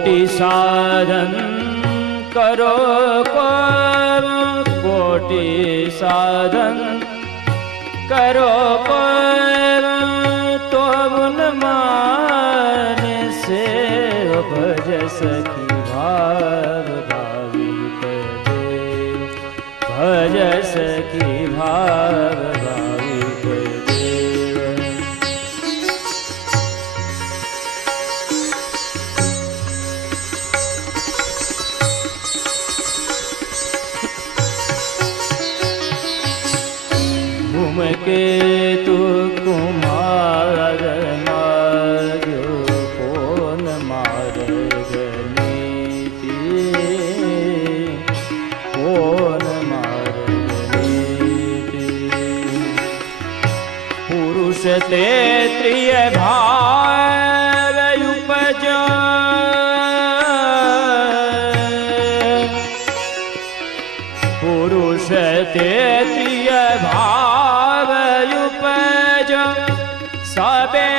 कोटि साधन करो कोटि साधन करो तो उन माने से भज सखी भाव भावित देव भज सखी भाव भावित देव। धूमकेतु कुमार मार्यो कौन मार्ग नीति कौन मार्ग नीति। पुरुष तेत्रिय भाव उपज पुरुष तेत्रिय भाव उपज सबे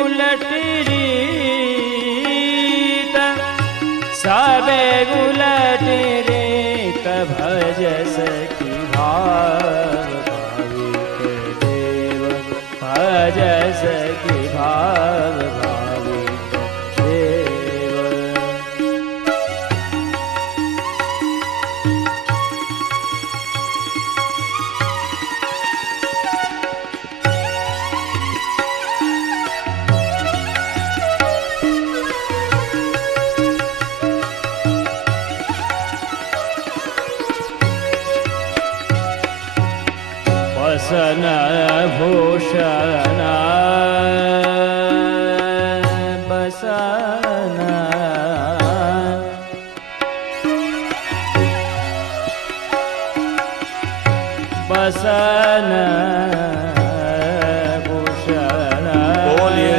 उलट रीत सबे उलट रीत भज सखी भाव भावित देव भज सखी भाव भावित देव। बसन भूषण बसन बसन भूषण। बोलिए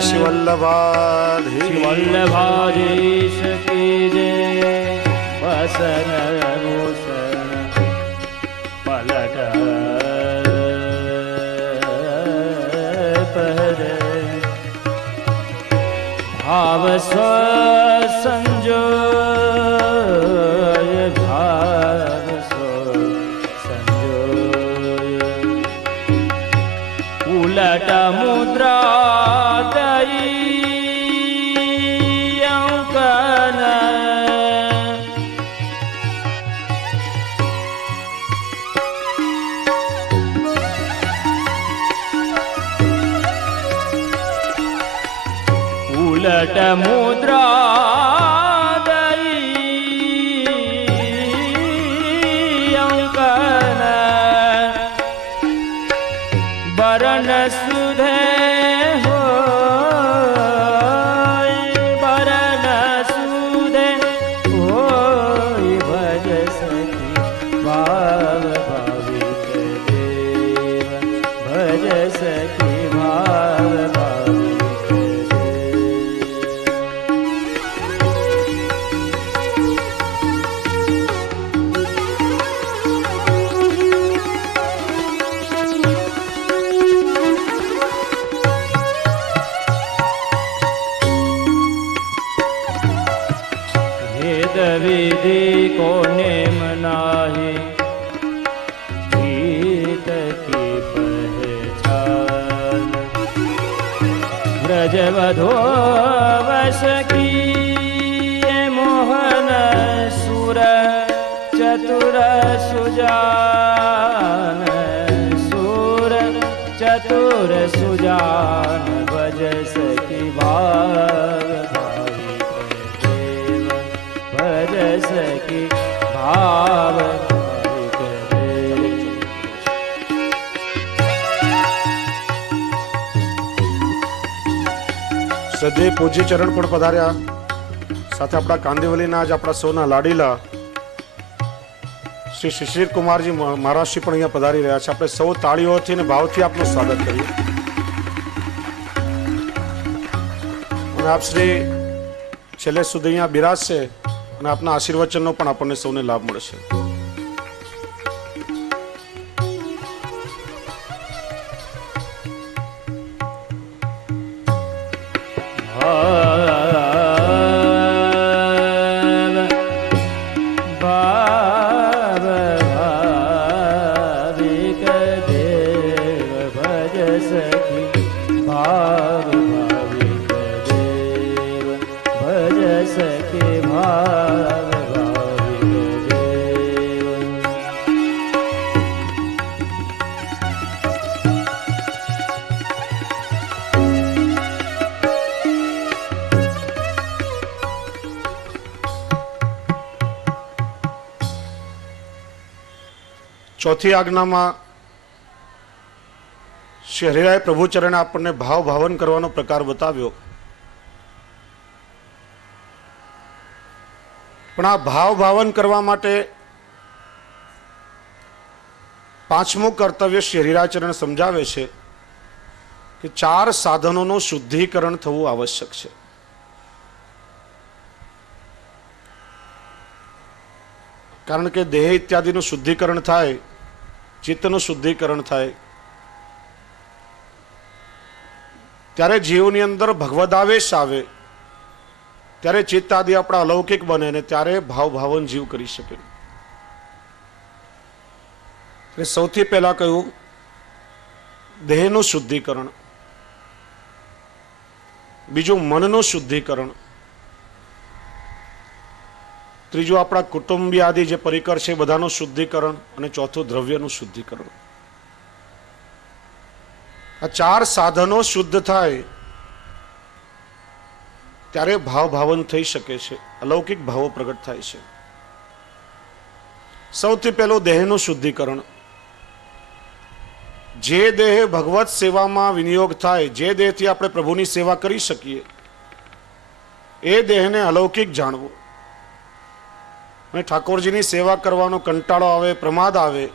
वल्लभाधीश की जय। बसन भूषण पलट भाव स्व संजोय भाव स्व संजोय। उलट मुद्रा दई अंकन उलट मुद्रा दई अंकन बरन सुधे हो बरन सुधे हो भज सखी भाव भावित देव भज सखी भाव भावित विधि को नेम नाही गीत की पहचान। ब्रज वधो वश की मोहन सुर चतुर सुजान सुर चतुर सुजान भज सखी भाव भावित देव भज सखी भाव भावित देव। સદે પૂજ્ય ચરણ પણ પધાર્યા સાથે આપણા કાંદિવલીના જ આપણા સૌના લાડીલા શ્રી શિશિર કુમારજી મહારાજશ્રી પણ અહીંયા પધારી રહ્યા છે. આપણે સૌ તાળીઓથી અને ભાવથી આપનું સ્વાગત કરીએ અને આપ શ્રી છેલ્લે સુધી અહીંયા બિરાજશે અને આપના આશીર્વચનનો પણ આપણને સૌને લાભ મળશે. सखी भाव भाविक देव। ચોથી આજ્ઞામાં શ્રી હરિરાય પ્રભુચરણે આપણને ભાવ ભાવન કરવાનો પ્રકાર બતાવ્યો. પણ આ ભાવ ભાવન કરવા માટે પાંચમું કર્તવ્ય શ્રી હરિરાયચરણ સમજાવે છે કે 4 સાધનોનું શુદ્ધિકરણ થવું આવશ્યક છે. કારણ કે દેહ ઇત્યાદિનું શુદ્ધિકરણ થાય, ચિત્તનું શુદ્ધિકરણ થાય, ત્યારે જીવની અંદર ભગવદાવેશ આવે, ત્યારે ચિત્ત આદિ આપણા અલૌકિક બને ને ત્યારે ભાવ ભાવન જીવ કરી શકે. એટલે સૌથી પહેલા કહ્યું દેહનું શુદ્ધિકરણ, બીજું મનનું શુદ્ધિકરણ, ત્રીજું આપણા કુટુંબી આદિ જે પરિકર છે બધાનું શુદ્ધિકરણ, અને ચોથું દ્રવ્યનું શુદ્ધિકરણ. આ 4 સાધનો શુદ્ધ થાય ત્યારે ભાવ ભાવન થઈ શકે છે, અલૌકિક ભાવો પ્રગટ થાય છે. સૌથી પહેલું દેહનું શુદ્ધિકરણ. જે દેહ ભગવત સેવામાં વિનિયોગ થાય, જે દેહથી આપણે પ્રભુની સેવા કરી શકીએ, એ દેહને અલૌકિક જાણવો. અને ઠાકોરજીની સેવા કરવાનો કંટાળો આવે, પ્રમાદ આવે,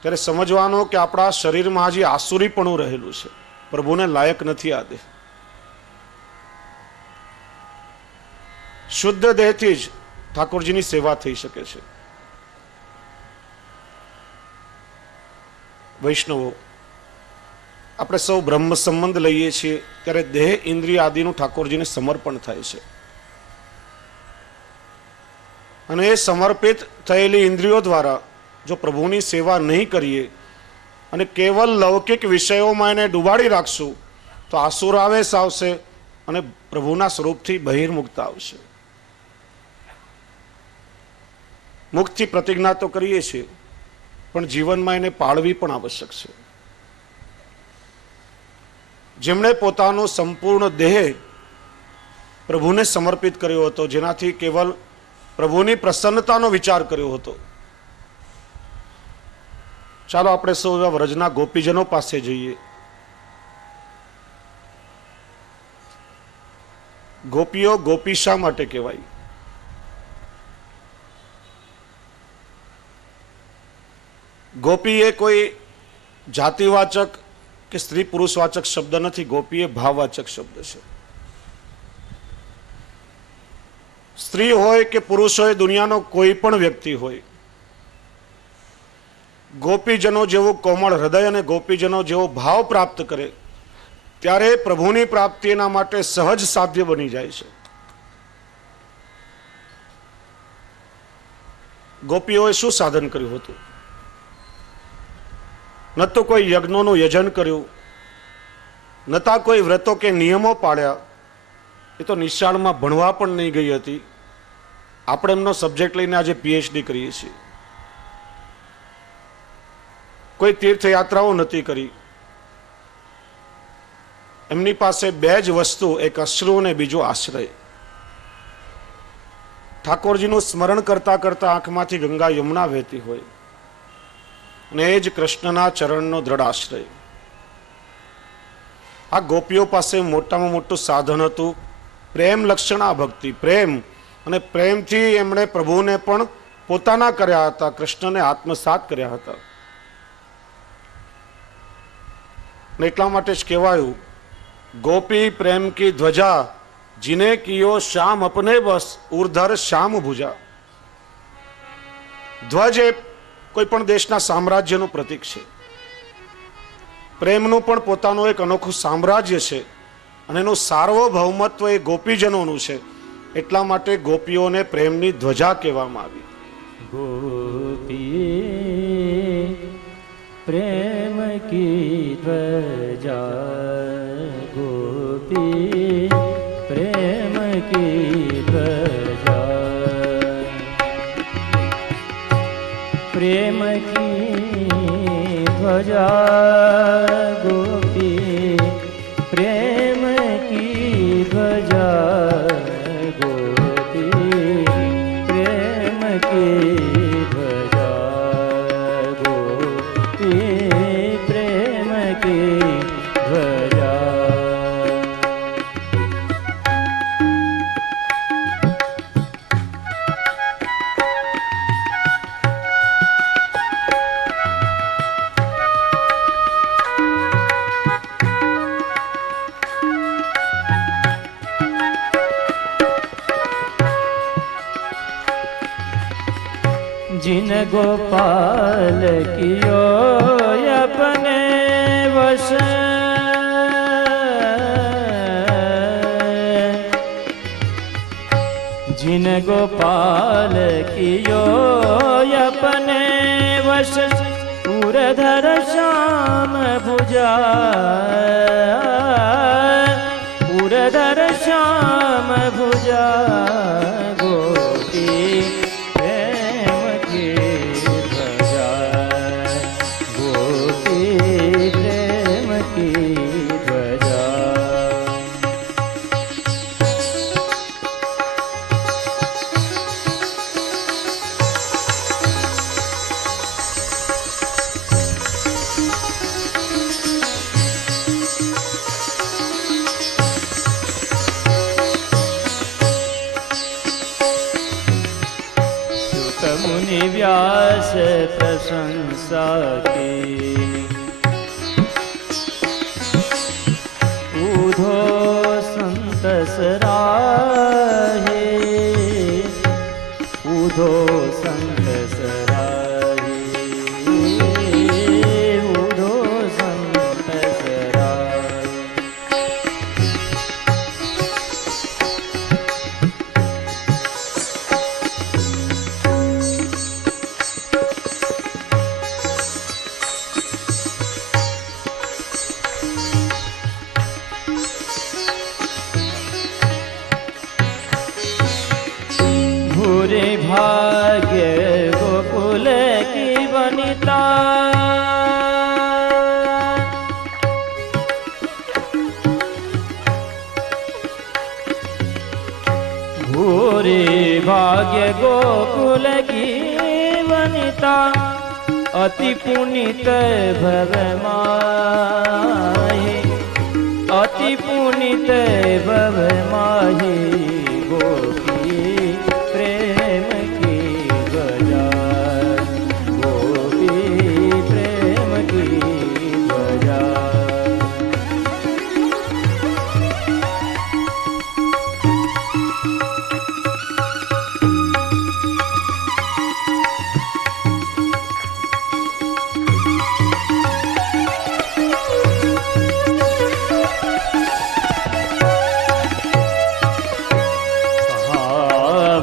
ત્યારે સમજવાનું કે આપણા શરીરમાં હજી આસુરીપણું રહેલું છે, પ્રભુને લાયક નથી આ દેહ. શુદ્ધ દેહથી જ ઠાકોરજીની સેવા થઈ શકે છે. વૈષ્ણવો, આપણે સૌ બ્રહ્મ સંબંધ લઈએ છીએ ત્યારે દેહ ઇન્દ્રિય આદિનું ઠાકોરજીને સમર્પણ થાય છે. અને એ સમર્પિત થયેલી ઇન્દ્રિયો દ્વારા જો પ્રભુની સેવા નહીં કરીએ અને કેવલ લૌકિક વિષયોમાં એને ડૂબાડી રાખશું તો આસુરાવેશ આવશે અને પ્રભુના સ્વરૂપથી બહિર્મુક્ત આવશે. મુખથી પ્રતિજ્ઞા તો કરીએ છીએ, પણ જીવનમાં એને પાળવી પણ આવશ્યક છે. જેમણે પોતાનો સંપૂર્ણ દેહ પ્રભુને સમર્પિત કર્યો હતો, જેનાથી કેવલ પ્રભુની પ્રસન્નતાનો વિચાર કર્યો હતો. ચાલો આપણે સૌ વ્રજના ગોપીજનો પાસે જઈએ. ગોપીઓ ગોપી શા માટે કહેવાય? ગોપી એ કોઈ જાતિવાચક કે સ્ત્રી પુરુષવાચક શબ્દ નથી. ગોપી એ ભાવવાચક શબ્દ છે. સ્ત્રી હોય કે પુરુષ હોય, દુનિયાનો કોઈ પણ વ્યક્તિ હોય, ગોપીજનો જેવું કોમળ હૃદય અને ગોપીજનો જેવો ભાવ પ્રાપ્ત કરે ત્યારે પ્રભુની પ્રાપ્તિ એના માટે સહજ સાધ્ય બની જાય છે. ગોપીઓએ શું સાધન કર્યું હતું? ન તો કોઈ યજ્ઞોનું યજન કર્યું, નતા કોઈ વ્રતો કે નિયમો પાળ્યા. એ તો નિશાળમાં ભણવા પણ નહીં ગઈ હતી. આપણે એમનો સબ્જેક્ટ લઈને આજે પીએચડી કરીએ છીએ. કોઈ તીર્થયાત્રાઓ નથી કરી. એમની પાસે 2 જ વસ્તુ, એક અશ્રુ અને બીજો આશ્રય. ઠાકોરજીનું સ્મરણ કરતા કરતા આંખમાંથી ગંગા યમુના વહેતી હોય, અને એ જ કૃષ્ણના ચરણનો દ્રઢ આશ્રય. આ ગોપીઓ પાસે મોટામાં મોટું સાધન હતું પ્રેમ લક્ષણા ભક્તિ. પ્રેમ, અને પ્રેમથી એમણે પ્રભુને પણ પોતાના કર્યા હતા, કૃષ્ણને આત્મસાત કર્યા હતા. ને એટલા માટે જ કહેવાયું, ગોપી પ્રેમ કી ધ્વજા જીને કિયો શ્યામ અપને બસ ઉર્ધર શ્યામ ભુજા. ધ્વજ એ કોઈ પણ દેશના સામ્રાજ્યનું પ્રતીક છે. પ્રેમનું પણ પોતાનું એક અનોખું સામ્રાજ્ય છે, અને એનું સાર્વભૌમત્વ એ ગોપીજનોનું છે. એટલા માટે ગોપીઓને પ્રેમની ધ્વજા કહેવામાં આવી. ગોપી પ્રેમ કી ધ્વજા, ગોપી પ્રેમ કી ध्वजा गोपी प्रेम की ध्वजा गोपी प्रेम की ध्वजा गोपी प्रेम की ध्वजा। जिन गोपाल कियो अपने वश, जिन गोपाल कियो अपने वश, उरधर श्याम भुजा उरधर श्याम भुजा गोपी प्रेम की ध्वजा गोपी प्रेम की ध्वजा। मुनि व्यास प्रशंसा की, ऊधो संत सराहे ऊधो संत सराहे ऊधो संत सराहे। भूरे भाग्य गोकुल की वनिता, भूरे भाग्य गोकुल की वनिता, अति पुनित भव माही अति पुनित भव माही गोपी प्रेम की ध्वजा गोपी प्रेम की ध्वजा।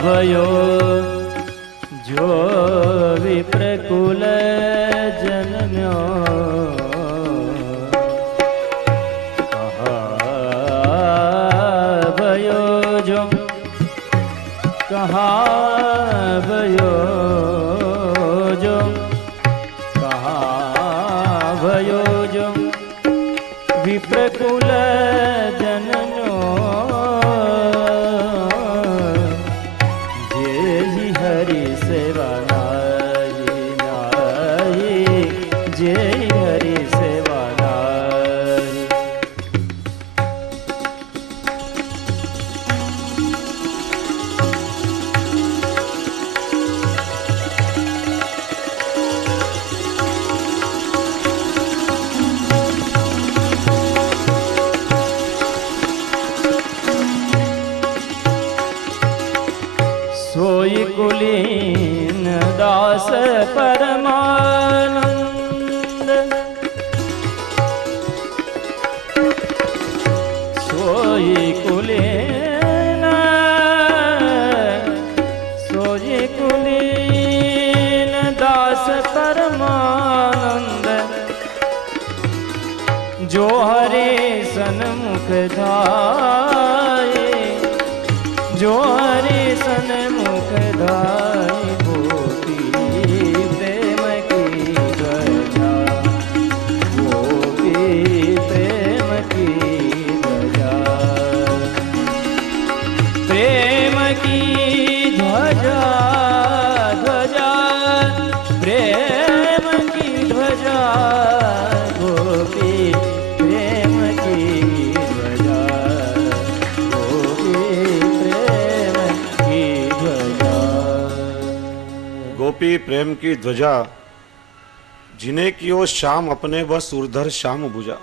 भयो जो विप्रकुल जन्म्यो, कहाँ भयो जो कहाँ भयो जो कहाँ भयो जो विप्रकुल जन्म्यो, हरि सेवा नाई नाई जे हरि सेवा नाई। सोई कुलीन दास परमानंद, सोई कुलीन दास परमानंद, जो हरे सन्मुख धाये जो हरे सन्मुख धाये गोपी प्रेम की ध्वजा की ध्वजा ध्वजा प्रेम की ध्वजा गोपी प्रेम की ध्वजा गोपी प्रेम की ध्वजा गोपी प्रेम की ध्वजा जिने कियो श्याम अपने बस उर्धर श्याम भुजा।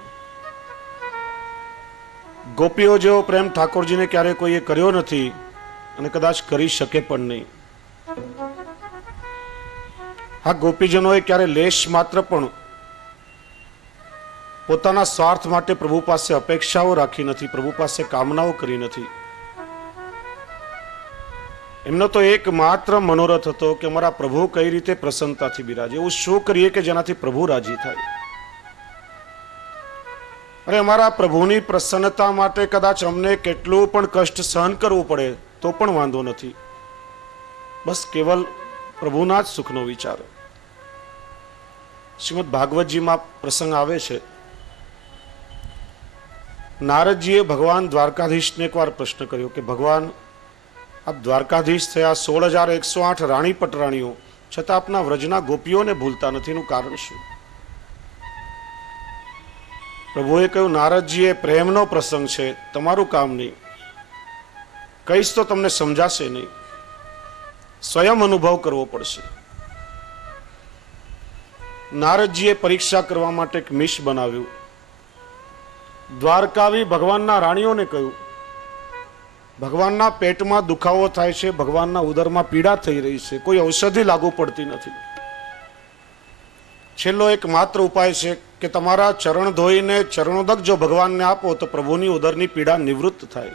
ગોપીઓ જેવો પ્રેમ ઠાકોરજીને ક્યારે કોઈએ કર્યો નથી અને કદાચ કરી શકે પણ નહીં. આ ગોપીજનોએ ક્યારે લેશ માત્ર પણ પોતાના સ્વાર્થ માટે પ્રભુ પાસે અપેક્ષાઓ રાખી નથી, પ્રભુ પાસે કામનાઓ કરી નથી. એમનો તો એકમાત્ર મનોરથ હતો કે અમારા પ્રભુ કઈ રીતે પ્રસન્નતાથી બિરાજે, એવું શું કરીએ કે જેનાથી પ્રભુ રાજી થાય. અરે અમારા પ્રભુની પ્રસન્નતા માટે કદાચ અમને કેટલું પણ કષ્ટ સહન કરવું પડે તો પણ વાંધો નથી, બસ કેવલ પ્રભુના જ સુખનો વિચાર. શ્રીમદ ભાગવતજીમાં પ્રસંગ આવે છે, નારદજીએ ભગવાન દ્વારકાધીશને એકવાર પ્રશ્ન કર્યો કે ભગવાન આપ દ્વારકાધીશ થયા, 16,108 રાણી પટરાણીઓ, છતાં આપના વ્રજના ગોપીઓને ભૂલતા નથી, એનું કારણ શું? પ્રભુએ કહ્યું, નારદજી એ પ્રેમનો પ્રસંગ છે, તમારું કામ નહીં, કહીશ તો તમને સમજાશે નહીં, સ્વયં અનુભવ કરવો પડશે. નારદજીએ પરીક્ષા કરવા માટે એક મિશ બનાવ્યું. દ્વારકાવી ભગવાનના રાણીઓને કહ્યું, ભગવાનના પેટમાં દુખાવો થાય છે, ભગવાનના ઉદરમાં પીડા થઈ રહી છે, કોઈ ઔષધિ લાગુ પડતી નથી. છેલ્લો એક માત્ર ઉપાય છે કે તમારા ચરણ ધોઈને ચરણોદક જો ભગવાનને આપો તો પ્રભુની ઉદરની પીડા નિવૃત્ત થાય.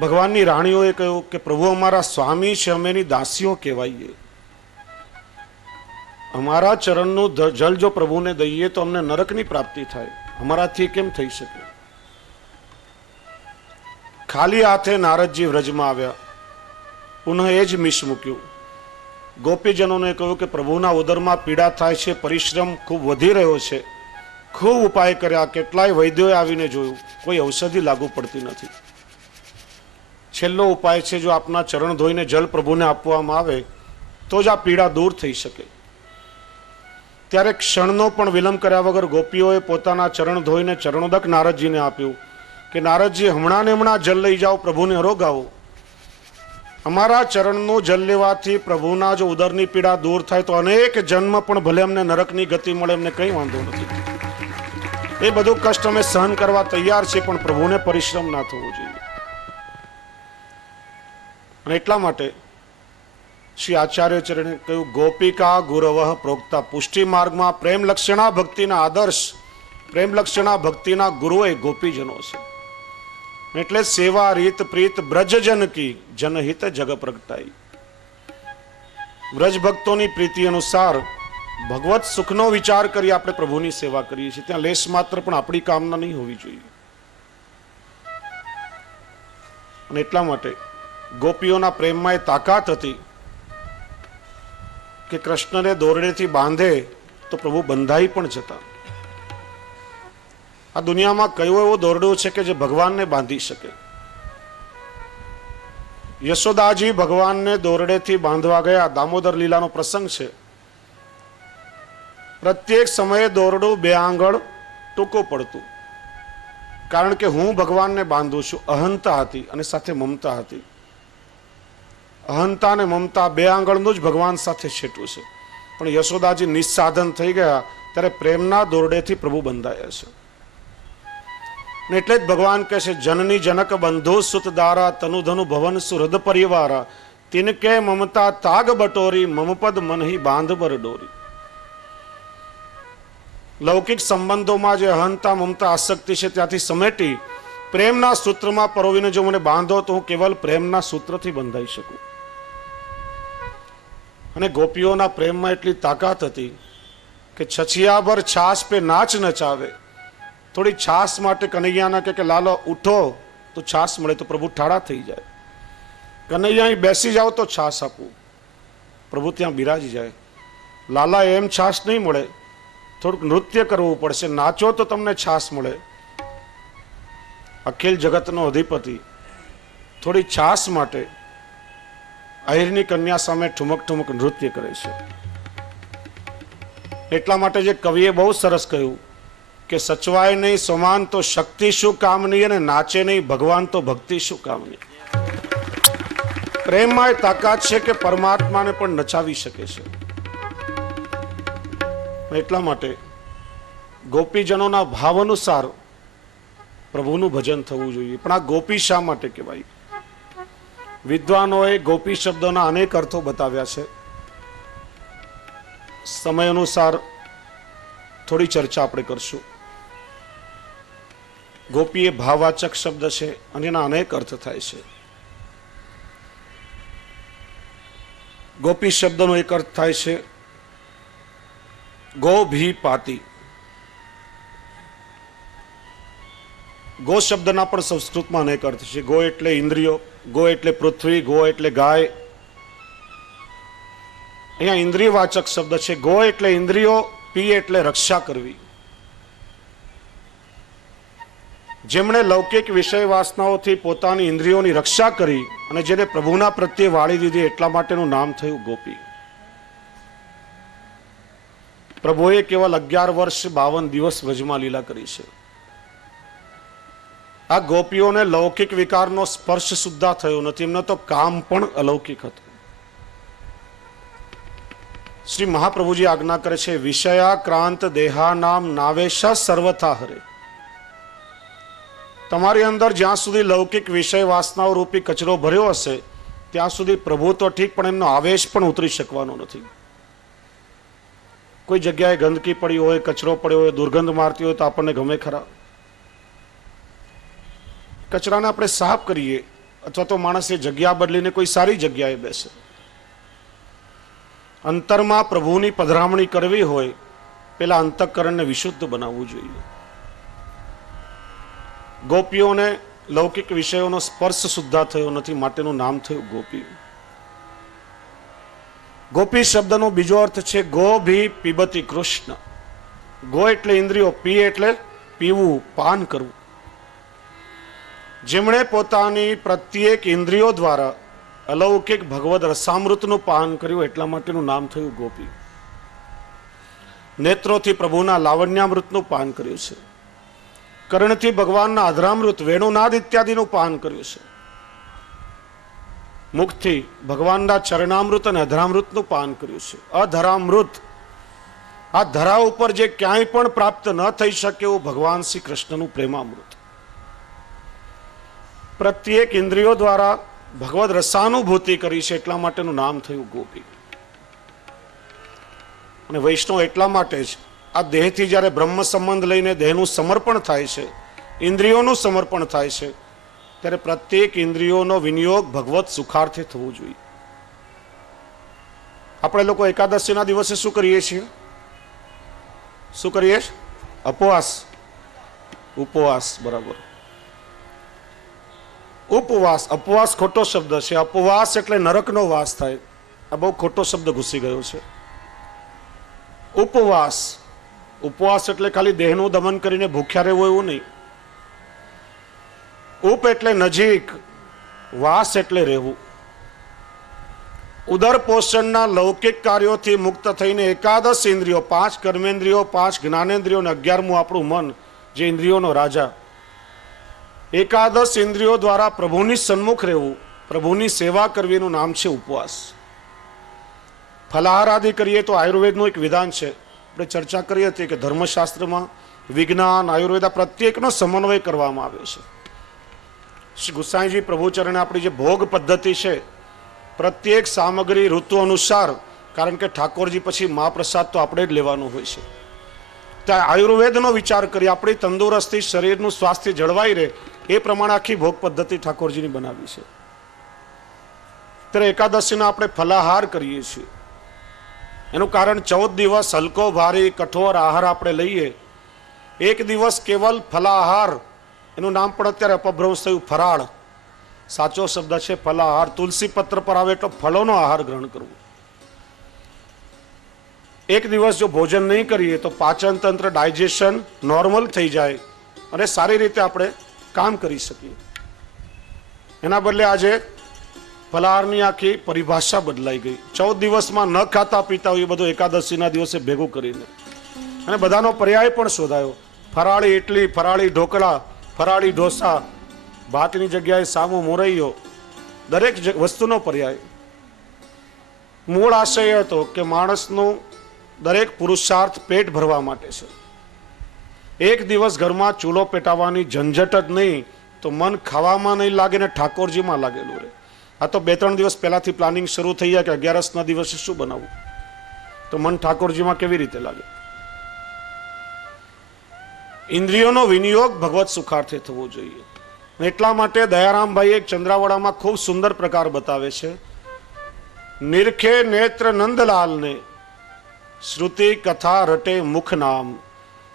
ભગવાનની રાણીઓએ કહ્યું કે પ્રભુ અમારા સ્વામી છે, અમે એની દાસીઓ કહેવાઈએ, અમારા ચરણનું જલ જો પ્રભુને દઈએ તો અમને નરકની પ્રાપ્તિ થાય, અમારાથી કેમ થઈ શકે? ખાલી હાથે નારદજી વ્રજમાં આવ્યા, પુનઃ એ જ મિશ મૂક્યું. ગોપીજનોને કહ્યું કે પ્રભુના ઉદરમાં પીડા થાય છે, પરિશ્રમ ખૂબ વધી રહ્યો છે, ખૂબ ઉપાય કર્યા, કેટલાય વૈદ્યોએ આવીને જોયું, કોઈ ઔષધિ લાગુ પડતી નથી. છેલ્લો ઉપાય છે, જો આપના ચરણ ધોઈને જલ પ્રભુને આપવામાં આવે તો જ આ પીડા દૂર થઈ શકે. ત્યારે ક્ષણનો પણ વિલંબ કર્યા વગર ગોપીઓએ પોતાના ચરણ ધોઈને ચરણોદક નારદજીને આપ્યું કે નારદજી હમણાં ને હમણાં જલ લઈ જાઓ, પ્રભુને અરોગાવો. અમારા ચરણનું જલ લેવાથી પ્રભુના જો ઉદરની પીડા દૂર થાય તો અનેક જન્મ પણ ભલે અમને નરકની ગતિ મળે, એમને કંઈ વાંધો નથી. એ બધું કષ્ટ અમે સહન કરવા તૈયાર છે, પણ પ્રભુને પરિશ્રમ ના થવો જોઈએ. અને એટલા માટે શ્રી આચાર્ય ચરણે કહ્યું, ગોપિકા ગુરવઃ પ્રોક્તા. પુષ્ટિ માર્ગમાં પ્રેમ લક્ષણા ભક્તિના આદર્શ, પ્રેમ લક્ષણા ભક્તિના ગુરુ એ ગોપીજનો છે. એટલે સેવા રીત પ્રીત બ્રજજન કી જનહિત જગ પ્રગટાઈ. બ્રજ ભક્તોની પ્રીતિ અનુસાર ભગવત સુખનો વિચાર કરી આપણે પ્રભુની સેવા કરીએ છીએ. ત્યાં લેશ માત્ર પણ આપણી કામના નહીં હોવી જોઈએ. અને એટલા માટે ગોપીઓના પ્રેમમાં એ તાકાત હતી કે કૃષ્ણને દોરડેથી બાંધે તો પ્રભુ બંધાઈ પણ જતા. આ દુનિયામાં કયો એવો દોરડો છે કે જે ભગવાનને બાંધી શકે? યશોદાજી ભગવાનને દોરડેથી બાંધવા ગયા, દામોદર લીલાનો પ્રસંગ છે. પ્રત્યેક સમયે દોરડું 2 આંગળ ટૂંકું પડતું, કારણ કે હું ભગવાનને બાંધું છું. અહંતા હતી અને સાથે મમતા હતી. અહંતા અને મમતા 2 આંગળનું જ ભગવાન સાથે છેટું છે. પણ યશોદાજી નિસ્સાધન થઈ ગયા ત્યારે પ્રેમના દોરડેથી પ્રભુ બંધાયા છે. એટલે જ ભગવાન કહે છે, જનની જનક બંધુ સુત દારા તનુ ધનુ ભવન સુહૃદ પરિવારા તિનકે મમતા તાગ બટોરી મમપદ મનહી બાંધ બર ડોરી. લૌકિક સંબંધોમાં જે અહંતા મમતા આસક્તિ છે ત્યાંથી સમેટી પ્રેમના સૂત્રમાં પરોવીને જો મને બાંધો તો હું કેવલ પ્રેમના સૂત્રથી બંધાઈ શકું. અને ગોપીઓના પ્રેમમાં એટલી તાકાત હતી કે છછિયાભર છાસ પે નાચ નચાવે. થોડી છાસ માટે કનૈયાના કે લાલો ઉઠો તો છાસ મળે તો પ્રભુ ઠાડા થઈ જાય. કનૈયા અહીં બેસી જાઓ તો છાસ આપું, પ્રભુ ત્યાં બિરાજી જાય. લાલા એમ છાસ નહીં મળે, થોડુંક નૃત્ય કરવું પડશે, નાચો તો તમને છાસ મળે. અખિલ જગતનો અધિપતિ થોડી છાસ માટે આહિરની કન્યા સામે ઠુમક ઠુમક નૃત્ય કરે છે. એટલા માટે જે કવિએ બહુ સરસ કહ્યું કે સચવાય નહીં સમાન તો શક્તિ શું કામની, અને નાચે નહીં ભગવાન તો ભક્તિ શું કામની. પ્રેમમાં એ તાકાત છે કે પરમાત્માને પણ નચાવી શકે છે. એટલા માટે ગોપીજનોના ભાવ અનુસાર પ્રભુનું ભજન થવું જોઈએ. પણ આ ગોપી શા માટે કહેવાય? વિદ્વાનોએ ગોપી શબ્દોના અનેક અર્થો બતાવ્યા છે. સમય અનુસાર થોડી ચર્ચા આપણે કરશું. ગોપી એ ભાવવાચક શબ્દ છે અને એના અનેક અર્થ થાય છે. ગોપી શબ્દનો એક અર્થ થાય છે ગો ભી પાતી. ગો શબ્દના પણ સંસ્કૃતમાં અનેક અર્થ છે. ગો એટલે ઇન્દ્રિયો, ગો એટલે પૃથ્વી, ગો એટલે ગાય. અહીંયા ઇન્દ્રિયવાચક શબ્દ છે. ગો એટલે ઇન્દ્રિયો, પી એટલે રક્ષા કરવી. જેમણે લૌકિક વિષય વાસનાઓથી પોતાની ઇન્દ્રિયોની રક્ષા કરી અને જેને પ્રભુના પ્રત્યે વાળી દીધી, એટલા માટેનું નામ થયું ગોપી. પ્રભુએ કેવલ 11 વર્ષ 52 દિવસ વ્રજમાં લીલા કરી છે. આ ગોપીઓને લૌકિક વિકારનો સ્પર્શ સુદ્ધા થયો નથી. એમને તો કામ પણ અલૌકિક હતું. શ્રી મહાપ્રભુજી આજ્ઞા કરે છે, વિષયાક્રાંત દેહાનામ નાવેશ સર્વથા હરે. તમારી અંદર જ્યાં સુધી લૌકિક વિષય વાસનાઓ રૂપી કચરો ભર્યો હશે ત્યાં સુધી પ્રભુ તો ઠીક, પણ એમનો આવેશ પણ ઉતરી શકવાનો નથી. કોઈ જગ્યાએ ગંદકી પડી હોય, કચરો પડ્યો હોય, દુર્ગંધ મારતી હોય તો આપણને ગમે ખરા? કચરાને આપણે સાફ કરીએ અથવા તો માણસ એ જગ્યા બદલીને કોઈ સારી જગ્યાએ બેસે. અંતરમાં પ્રભુની પધરામણી કરવી હોય પેલા અંતઃકરણને વિશુદ્ધ બનાવવું જોઈએ. ગોપીઓને લૌકિક વિષયોનો સ્પર્શ સુદ્ધા થયો નથી, માટેનું નામ થયું ગોપી. ગોપી શબ્દનો બીજો અર્થ છે ગો ભી પીબતી કૃષ્ણ. ગો એટલે ઇન્દ્રિયો, પી એટલે પીવું, પાન કરવું. જેમણે પોતાની પ્રત્યેક ઇન્દ્રિયો દ્વારા અલૌકિક ભગવદ રસામૃતનું પાન કર્યું, એટલા માટેનું નામ થયું ગોપી. નેત્રોથી પ્રભુના લાવણ્યામૃતનું પાન કર્યું છે. કર્ણથી ભગવાનના અધરામૃત, વેણુનાદ ઇત્યાદિનું પાન કર્યું છે. મુખથી ભગવાનના ચરણામૃત અને અધરામૃતનું પાન કર્યું છે. અધરામૃત, આ ધરા ઉપર જે ક્યાંય પણ પ્રાપ્ત ન થઈ શકે એવું ભગવાન શ્રી કૃષ્ણનું પ્રેમામૃત. પ્રત્યેક ઇન્દ્રિયો દ્વારા ભગવદ રસાનુભૂતિ કરી છે, એટલા માટેનું નામ થયું ગોપી. અને વૈષ્ણવ એટલા માટે જ આ દેહથી જ્યારે બ્રહ્મ સંબંધ લઈને દેહનું સમર્પણ થાય છે, ઇન્દ્રિયોનું સમર્પણ થાય છે, ત્યારે પ્રત્યેક ઇન્દ્રિયોનો વિનિયોગ ભગવત સુખાર્થે થવું જોઈએ. આપણે લોકો એકાદશીના દિવસે શું કરીએ છીએ? શું કરીએ? ઉપવાસ. ઉપવાસ, બરાબર. ઉપવાસ, અપવાસ ખોટો શબ્દ છે. અપવાસ એટલે નરકનો વાસ થાય. આ બહુ ખોટો શબ્દ ઘૂસી ગયો છે. ઉપવાસ, ઉપવાસ એટલે ખાલી દેહનું દમન કરીને ભૂખ્યા રહેવું એવું નહીં. ઉપ એટલે નજીક, વાસ એટલે રહેવું. ઉદર પોષણના લૌકિક કાર્યોથી મુક્ત થઈને એકાદશ ઇન્દ્રિયો, 5 કર્મેન્દ્રિયો, 5 જ્ઞાનેન્દ્રિયો અને 11મું આપણું મન, જે ઇન્દ્રિયોનો રાજા, એકાદશ ઇન્દ્રિયો દ્વારા પ્રભુની સન્મુખ રહેવું, પ્રભુની સેવા કરવીનું નામ છે ઉપવાસ. ફલાહાર આદિ કરીએ તો આયુર્વેદનું એક વિધાન છે. આપણે ચર્ચા કરી હતી કે ધર્મશાસ્ત્રમાં વિજ્ઞાન, આયુર્વેદ આ પ્રત્યેકનો સમન્વય કરવામાં આવ્યો છે. શ્રી ગુસાઈજી પ્રભુચરણે આપણી જે ભોગ પદ્ધતિ છે, પ્રત્યેક સામગ્રી ઋતુ અનુસાર, કારણ કે ઠાકોરજી પછી મહાપ્રસાદ તો આપણે જ લેવાનો હોય છે, ત્યાં આયુર્વેદનો વિચાર કરી આપણી તંદુરસ્તી, શરીરનું સ્વાસ્થ્ય જળવાઈ રહે એ પ્રમાણે આખી ભોગ પદ્ધતિ ઠાકોરજીની બનાવી છે. ત્યારે એકાદશીના આપણે ફલાહાર કરીએ છીએ. એનું કારણ 14 દિવસ હલકો ભારી કઠોર આહાર આપણે લઈએ, એક દિવસ કેવલ ફલાહાર, એનું નામ પણ અત્યારે અપભ્રંશ થયું ફરાળ. સાચો શબ્દ છે ફલાહાર. તુલસી પત્ર પર આવે એટલો ફળોનો આહાર ગ્રહણ કરવું. એક દિવસ જો ભોજન નહીં કરીએ તો પાચન તંત્ર, ડાયજેશન નોર્મલ થઈ જાય અને સારી રીતે આપણે કામ કરી શકીએ. એના બદલે આજે ફલાહારની આખી પરિભાષા બદલાઈ ગઈ. 14 દિવસમાં ન ખાતા પીતા હોય એ બધું એકાદશીના દિવસે ભેગું કરીને, અને બધાનો પર્યાય પણ શોધાયો. ફરાળી ઇડલી, ફરાળી ઢોકળા, ફરાળી ઢોસા, ભાતની જગ્યાએ સામો મોરૈયો, દરેક વસ્તુનો પર્યાય. મૂળ આશય હતો કે માણસનું દરેક પુરુષાર્થ પેટ ભરવા માટે છે. એક દિવસ ઘરમાં ચૂલો પેટાવવાની ઝંઝટ જ નહીં તો મન ખાવામાં નહીં લાગે ને ઠાકોરજીમાં લાગેલું રહે. આ તો 2-3 દિવસ પહેલાથી પ્લાનિંગ શરૂ થઈ જાય કે 11ના દિવસે શું બનાવવું, તો મન ઠાકોરજીમાં કેવી રીતે લાગે. ઇન્દ્રિયોનો વિનિયોગ ભગવત સુખાર્થે થવો જોઈએ. એટલા માટે દયારામભાઈ એક ચંદ્રાવડામાં ખૂબ સુંદર પ્રકાર બતાવે છે. નિરખે નેત્ર નંદલાલને, શ્રુતિ કથા રટે મુખ નામ,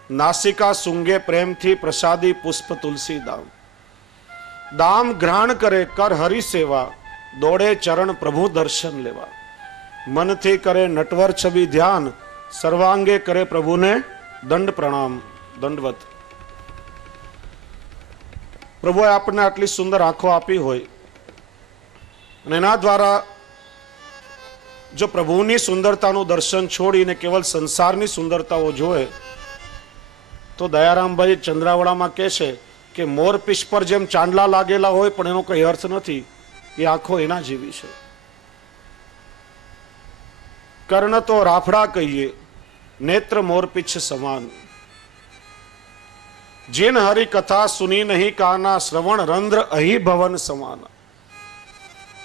નાસિકા સુંગે પ્રેમથી પ્રસાદી પુષ્પ તુલસી દામ. દામ ગ્રહણ કરે કર હરિ સેવા, દોડે ચરણ પ્રભુ દર્શન લેવા. મનથી કરે નટવર છબી ધ્યાન, સર્વાંગે કરે પ્રભુને દંડ પ્રણામ દંડવત. પ્રભુએ આપણને આટલી સુંદર આંખો આપી હોય અને એના દ્વારા જો પ્રભુની સુંદરતાનું દર્શન છોડીને કેવલ સંસારની સુંદરતાઓ જોવે તો દયારામભાઈ ચંદ્રાવડામાં કહે છે કે મોરપીંછ પર જેમ ચાંદલા લાગેલા હોય પણ એનો કઈ અર્થ નથી, એ આંખો એના જેવી છે. કર્ણ તો રાફડા કહીએ, નેત્ર મોરપીંછ સમાન. जिन हरि कथा सुनी नहीं काना, श्रवण रंध्र अहि भवन સમાન.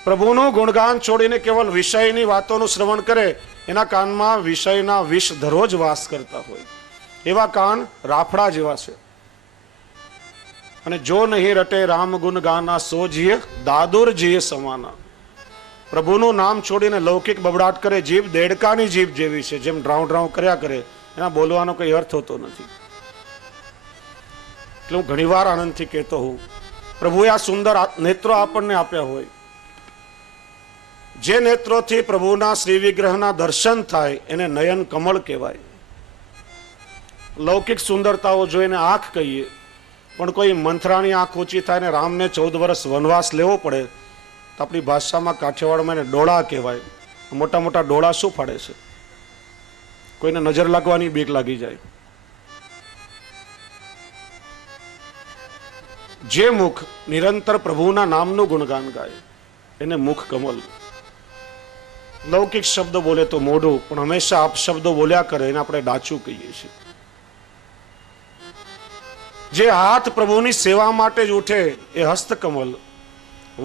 પ્રભુનું ગુણગાન છોડીને કેવલ વિષયની વાતોનું શ્રવણ કરે એના કાનમાં વિષયના વિષ ધરો જ વાસ કરતા હોય. એવા કાન રાફડા જેવા છે. અને જો નહીં રટે રામ ગુણ ગાના, સો જીએ દાદુર જીએ સમાના. પ્રભુનું નામ છોડીને લૌકિક બબડાટ કરે, જીભ દેડકાની જીભ જેવી છે, જેમ ડ્રાઉ ડ્રાઉ કર્યા કરે, એના બોલવાનો કઈ અર્થ હોતો નથી. એટલે હું ઘણીવાર આનંદથી કહેતો હું, પ્રભુએ આ સુંદર નેત્રો આપણને આપ્યા હોય, જે નેત્રોથી પ્રભુના શ્રી વિગ્રહના દર્શન થાય એને નયન કમળ કહેવાય. લૌકિક સુંદરતાઓ જોઈને આંખ કહીએ, પણ કોઈ મંથરાની આંખ ઊંચી થાય ને રામને 14 વર્ષ વનવાસ લેવો પડે તો આપણી ભાષામાં કાઠિયાવાડમાં એને ડોળા કહેવાય. મોટા મોટા ડોળા શું ફાડે છે? કોઈને નજર લાગવાની બીક લાગી જાય. જે મુખ નિરંતર પ્રભુના નામનું ગુણગાન ગાય એને મુખ કમલ. લૌકિક શબ્દો બોલે તો મોઢું, પણ હંમેશા આપ શબ્દો બોલ્યા કરે એને આપણે ડાચું કહીએ છીએ. જે હાથ પ્રભુની સેવા માટે જ ઉઠે એ હસ્તકમલ.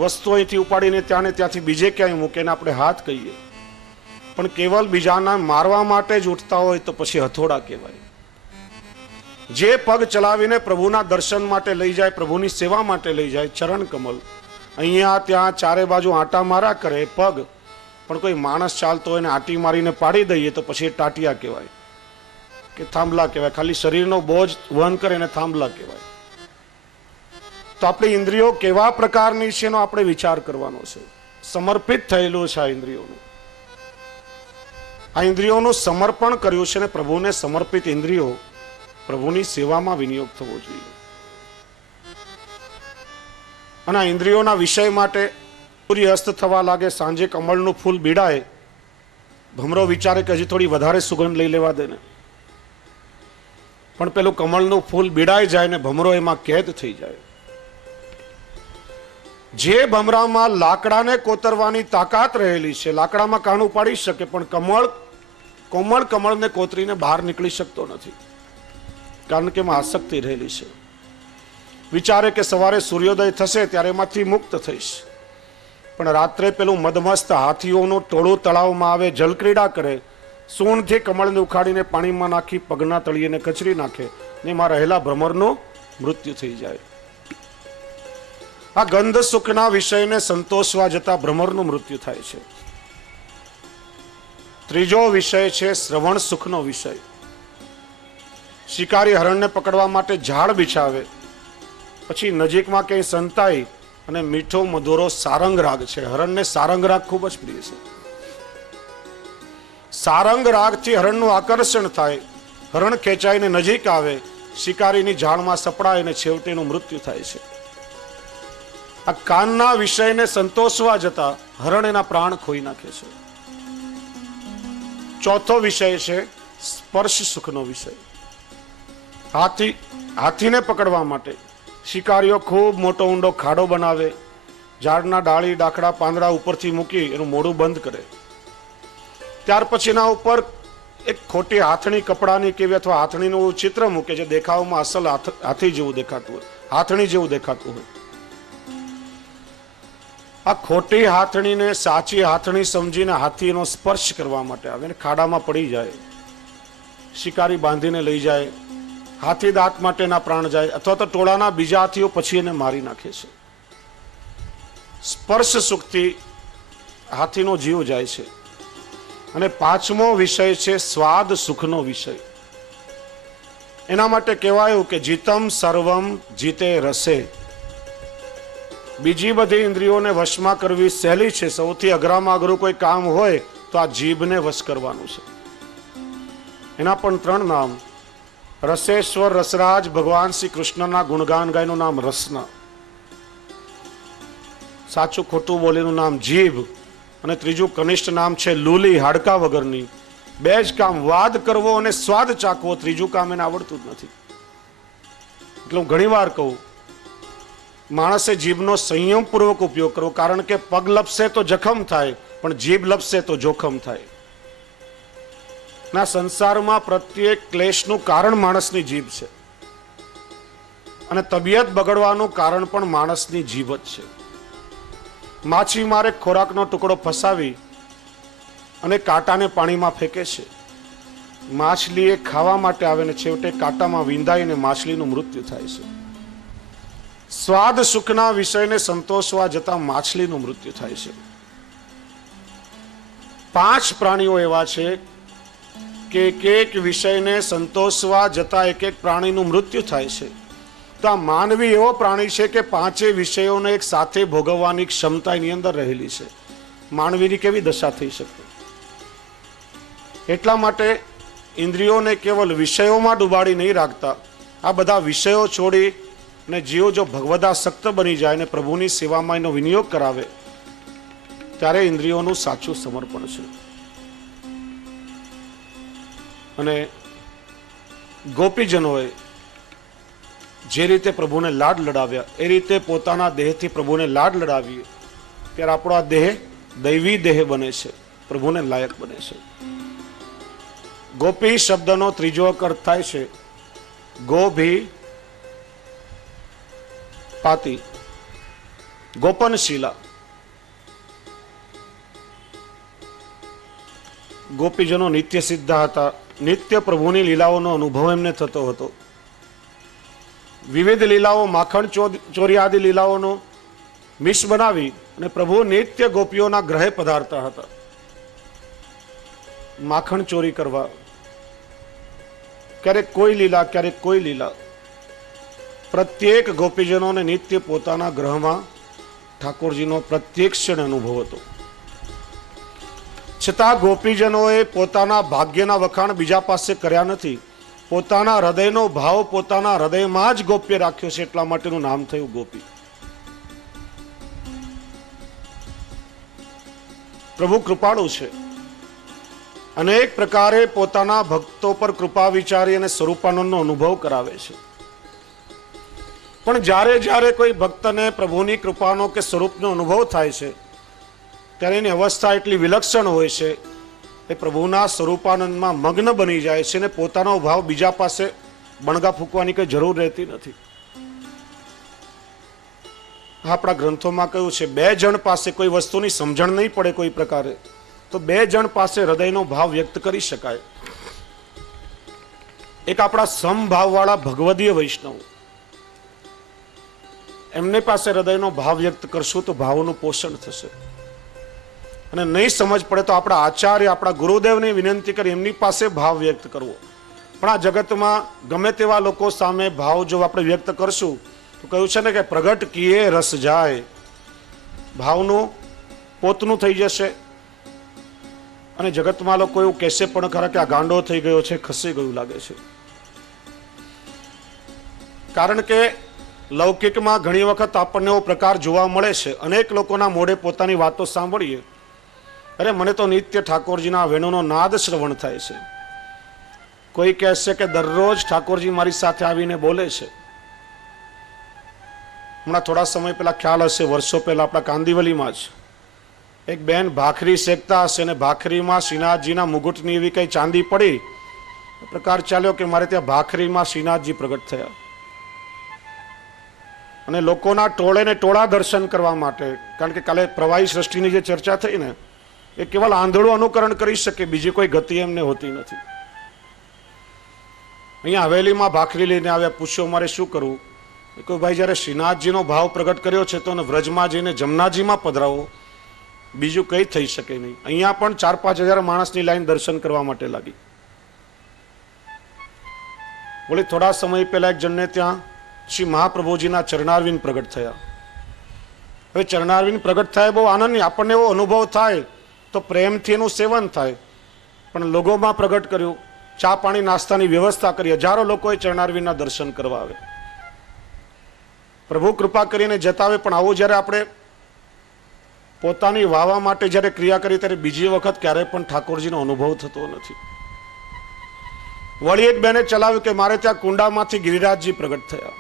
વસ્તુ અહીંથી ઉપાડીને ત્યાંથી બીજે ક્યાંય મૂકે એને આપણે હાથ કહીએ. પણ કેવલ બીજાના મારવા માટે જ ઉઠતા હોય તો પછી હથોડા કહેવાય. જે પગ ચલાવીને પ્રભુના દર્શન માટે લઈ જાય, પ્રભુની સેવા માટે લઈ જાય, ચરણ કમલ. અહીંયા ત્યાં ચારે બાજુ આંટા મારા કરે પગ, પણ કોઈ માણસ ચાલતો હોય ને આંટી મારીને પાડી દઈએ તો પછી ટાટિયા કહેવાય કે થાંભલા કહેવાય. ખાલી શરીરનો બોજ વહન કરે એને થાંભલા કહેવાય. તો આપણી ઇન્દ્રિયો કેવા પ્રકારની છે એનો આપણે વિચાર કરવાનો છે. સમર્પિત થયેલું છે આ ઇન્દ્રિયોનું. આ ઇન્દ્રિયોનું સમર્પણ કર્યું છે ને પ્રભુને સમર્પિત ઇન્દ્રિયો પ્રભુની સેવામાં વિનિયોગ થવો જોઈએ. અને આ ઇન્દ્રિયોના વિષય માટે સૂર્ય અસ્ત થવા લાગે, સાંજે કમળનું ફૂલ બીડાય, ભમરો વિચારે કે હજી થોડી વધારે સુગંધ લઈ લેવા દે ને, પણ પેલું કમળનું ફૂલ બીડાઈ જાય ને ભમરો એમાં કેદ થઈ જાય. જે ભમરામાં લાકડાને કોતરવાની તાકાત રહેલી છે, લાકડામાં કાણું પાડી શકે, પણ કોમળ કમળને કોતરીને બહાર નીકળી શકતો નથી, કારણ કે એમાં આસક્તિ રહેલી છે. વિચારે કે સવારે સૂર્યોદય થશે ત્યારે એમાંથી મુક્ત થઈશ, પણ રાત્રે પેલું મદમસ્ત હાથીઓનું ટોળું તળાવમાં આવે, જલક્રીડા કરે, સૂણથી કમળને ઉખાડીને પાણીમાં નાખી પગના તળિયેને કચરી નાખે ને એમાં રહેલા ભ્રમરનું મૃત્યુ થઈ જાય. આ ગંધ સુખના વિષયને સંતોષવા જતા ભ્રમરનું મૃત્યુ થાય છે. ત્રીજો વિષય છે શ્રવણ સુખનો વિષય. શિકારી હરણને પકડવા માટે ઝાડ બિછાવે, પછી નજીકમાં ક્યાંય સંતાઈ અને મીઠો મધુરો સારંગ રાગ છે. હરણને સારંગ રાગ ખૂબ જ પ્રિય છે. સારંગ રાગથી હરણનું આકર્ષણ થાય, હરણ ખેંચાઈને નજીક આવે, શિકારીની ઝાડમાં સપડાય અને છેવટેનું મૃત્યુ થાય છે. આ કાનના વિષયને સંતોષવા જતા હરણ એના પ્રાણ ખોઈ નાખે છે. ચોથો વિષય છે સ્પર્શ સુખનો વિષય. હાથીને પકડવા માટે શિકારીઓ ખૂબ મોટો ઊંડો ખાડો બનાવે, ઝાડના ડાળી ડાકડા પાંદડા ઉપરથી મૂકી એનું મોઢું બંધ કરે. ત્યાર પછી એના ઉપર એક ખોટી હાથણી કપડાની કેવી અથવા હાથણીનું ચિત્ર મૂકે, જે દેખાવમાં અસલ હાથી જેવું દેખાતું હોય, હાથણી જેવું દેખાતું હોય. આ ખોટી હાથણીને સાચી હાથણી સમજીને હાથી એનો સ્પર્શ કરવા માટે આવે ને ખાડામાં પડી જાય. શિકારી બાંધીને લઈ જાય, હાથી દાંત માટે એના પ્રાણ જાય, અથવા તો ટોળાના બીજા હાથીઓ પછી એને મારી નાખે છે. સ્પર્શ સુખથી હાથીનો જીવ જાય છે. અને પાંચમો વિષય છે સ્વાદ સુખનો વિષય. એના માટે કહેવાયું કે જીતમ સર્વમ જીતે રસે. બીજી બધી ઇન્દ્રિયોને વશમાં કરવી સહેલી છે, સૌથી અઘરામાં અઘરું કોઈ કામ હોય તો આ જીભને વશ કરવાનું છે. એના પણ 3 નામ: રસેશ્વર રસરાજ ભગવાન શ્રી કૃષ્ણના ગુણગાન ગાયનું નામ રસના, સાચું ખોટું બોલીનું નામ જીભ, અને ત્રીજું કનિષ્ઠ નામ છે લૂલી, હાડકા વગરની. 2 જ કામ, વાદ કરવો અને સ્વાદ ચાખવો, ત્રીજું કામ એને આવડતું જ નથી. એટલે હું ઘણી વાર કહું, માણસે જીભનો સંયમપૂર્વક ઉપયોગ કરવો, કારણ કે પગ લપસે તો જખમ થાય, પણ જીભ લપસે તો જોખમ થાય. ના સંસારમાં પ્રત્યેક ક્લેશનું કારણ માણસની જીભ છે, અને તબિયત બગડવાનું કારણ પણ માણસની જીભ જ છે. માછીમારે ખોરાકનો ટુકડો ફસાવી અને કાંટાને પાણીમાં ફેંકે છે. માછલી એ ખાવા માટે આવે ને છેવટે કાંટામાં વિંધાઈને માછલીનું મૃત્યુ થાય છે. સ્વાદ સુખના વિષયને સંતોષવા જતા માછલીનું મૃત્યુ થાય છે. 5 પ્રાણીઓ એવા છે કે એક વિષયને સંતોષવા જતા એક પ્રાણીનું મૃત્યુ થાય છે. તો આ માનવી એવો પ્રાણી છે કે 5 વિષયોને એક સાથે ભોગવવાની ક્ષમતા એની અંદર રહેલી છે. માનવીની કેવી દશા થઈ શકે? એટલા માટે ઇન્દ્રિયોને કેવલ વિષયોમાં ડૂબાડી નહીં રાખતા, આ બધા વિષયો છોડી ને જીવ જો ભગવદાસક્ત બની જાય ને પ્રભુની સેવામાં એનો વિનિયોગ કરાવે, ત્યારે ઇન્દ્રિયોનું સાચું સમર્પણ છે. અને ગોપીજનોએ જે રીતે પ્રભુને લાડ લડાવ્યા, એ રીતે પોતાના દેહથી પ્રભુને લાડ લડાવીએ ત્યારે આપણો આ દેહ દૈવી દેહ બને છે, પ્રભુને લાયક બને છે. ગોપી શબ્દનો ત્રીજો અર્થ થાય છે ગોભી પાતી, ગોપનશીલા. ગોપીજનો નિત્ય સિદ્ધા હતા, નિત્ય પ્રભુની લીલાઓનો અનુભવ એમને થતો હતો. વિવિધ લીલાઓ, માખણ ચોરી આદિ લીલાઓનો મિશ બનાવી અને પ્રભુ નિત્ય ગોપીઓના ગ્રહે પધારતા હતા. માખણ ચોરી કરવા, ક્યારેક કોઈ લીલા, ક્યારેક કોઈ લીલા. પ્રત્યેક ગોપીજનોને નિત્ય પોતાના ગ્રહમાં ઠાકોરજીનો પ્રત્યેક ક્ષણ અનુભવ હતો. છતાં ગોપીજનોએ પોતાના ભાગ્યના વખાણ બીજા પાસે કર્યા નથી. પોતાના હૃદયનો ભાવ પોતાના હૃદયમાં જ ગોપ્ય રાખ્યો છે, એટલા માટેનું નામ થયું ગોપી. પ્રભુ કૃપાળુ છે, અનેક પ્રકારે પોતાના ભક્તો પર કૃપા વિચારી અને સ્વરૂપાનંદનો અનુભવ કરાવે છે. પણ જ્યારે જ્યારે કોઈ ભક્તને પ્રભુની કૃપાનો કે સ્વરૂપનો અનુભવ થાય છે, ત્યારે એની અવસ્થા એટલી વિલક્ષણ હોય છે, એ પ્રભુના સ્વરૂપાનંદમાં મગ્ન બની જાય છે, ને પોતાનો ભાવ બીજા પાસે બણગા ફૂંકવાની કઈ જરૂર રહેતી નથી. આપણા ગ્રંથોમાં કહ્યું છે, 2 જણ પાસે કોઈ વસ્તુની સમજણ નહીં પડે કોઈ પ્રકારે, તો 2 જણ પાસે હૃદયનો ભાવ વ્યક્ત કરી શકાય. એક આપણા સમભાવવાળા ભગવદીય વૈષ્ણવ, એમની પાસે હૃદયનો ભાવ વ્યક્ત કરશું તો ભાવનું પોષણ થશે. અને નહીં સમજ પડે તો આપણા આચાર્ય, આપણા ગુરુદેવને વિનંતી કરી એમની પાસે ભાવ વ્યક્ત કરવો. પણ આ જગતમાં ગમે તેવા લોકો સામે ભાવ જો આપણે વ્યક્ત કરશું તો કહ્યું છે ને કે પ્રગટ કીએ રસ જાય, ભાવનું પોતનું થઈ જશે. અને જગતમાં લોકો એવું કહેશે પણ ખરા કે આ ગાંડો થઈ ગયો છે, ખસી ગયું લાગે છે. કારણ કે લૌકિકમાં ઘણી વખત આપણને એવો પ્રકાર જોવા મળે છે, અનેક લોકોના મોઢે પોતાની વાતો સાંભળીએ, અરે મને તો નિત્ય ઠાકોરજીના વેણુનો નાદ શ્રવણ થાય છે. કોઈ કહેશે કે દરરોજ ઠાકોરજી મારી સાથે આવીને બોલે છે. હમણાં થોડા સમય પહેલા ખ્યાલ હશે, વર્ષો પહેલા આપણા કાંદિવલીમાં જ એક બેન ભાખરી શેકતા હશે ને ભાખરીમાં શ્રીનાથજીના મુગુટની એવી કઈ ચાંદી પડી, પ્રકાર ચાલ્યો કે મારે ત્યાં ભાખરીમાં શ્રીનાથજી પ્રગટ થયા. અને લોકોના ટોળે ને ટોળા દર્શન કરવા માટે, કારણ કે કાલે પ્રવાહી સૃષ્ટિની જે ચર્ચા થઈ ને, એ કેવલ આંધળું અનુકરણ કરી શકે, બીજી કોઈ ગતિ એમને હોતી નથી. અહીંયા હવેલીમાં ભાખરી લઈને આવ્યા, પૂછ્યો મારે શું કરવું? કોઈ ભાઈ જ્યારે શ્રીનાથજીનો ભાવ પ્રગટ કર્યો છે તો વ્રજમાં જઈને જમનાજીમાં પધરાવો, બીજું કંઈ થઈ શકે નહીં. અહીંયા પણ 4-5 હજાર માણસની લાઈન દર્શન કરવા માટે લાગી. બોલી થોડા સમય પહેલા એક જણને ત્યાં શ્રી મહાપ્રભુજીના ચરણારવિંદ પ્રગટ થયા. હવે ચરણારવિંદ પ્રગટ થાય બહુ આનંદ, આપણને એવો અનુભવ થાય તો પ્રેમથી એનું સેવન થાય, પણ લોકોમાં પ્રગટ કર્યું, ચા પાણી નાસ્તાની વ્યવસ્થા કરી, હજારો લોકોએ ચરણારવિંદના દર્શન કરવા આવે. પ્રભુ કૃપા કરીને જતા આવે, પણ આવું જ્યારે આપણે પોતાની વાવા માટે જ્યારે ક્રિયા કરી ત્યારે બીજી વખત ક્યારેય પણ ઠાકોરજીનો અનુભવ થતો નથી. વળી એક બેને ચલાવ્યું કે મારે ત્યાં કુંડામાંથી ગિરિરાજજી પ્રગટ થયા.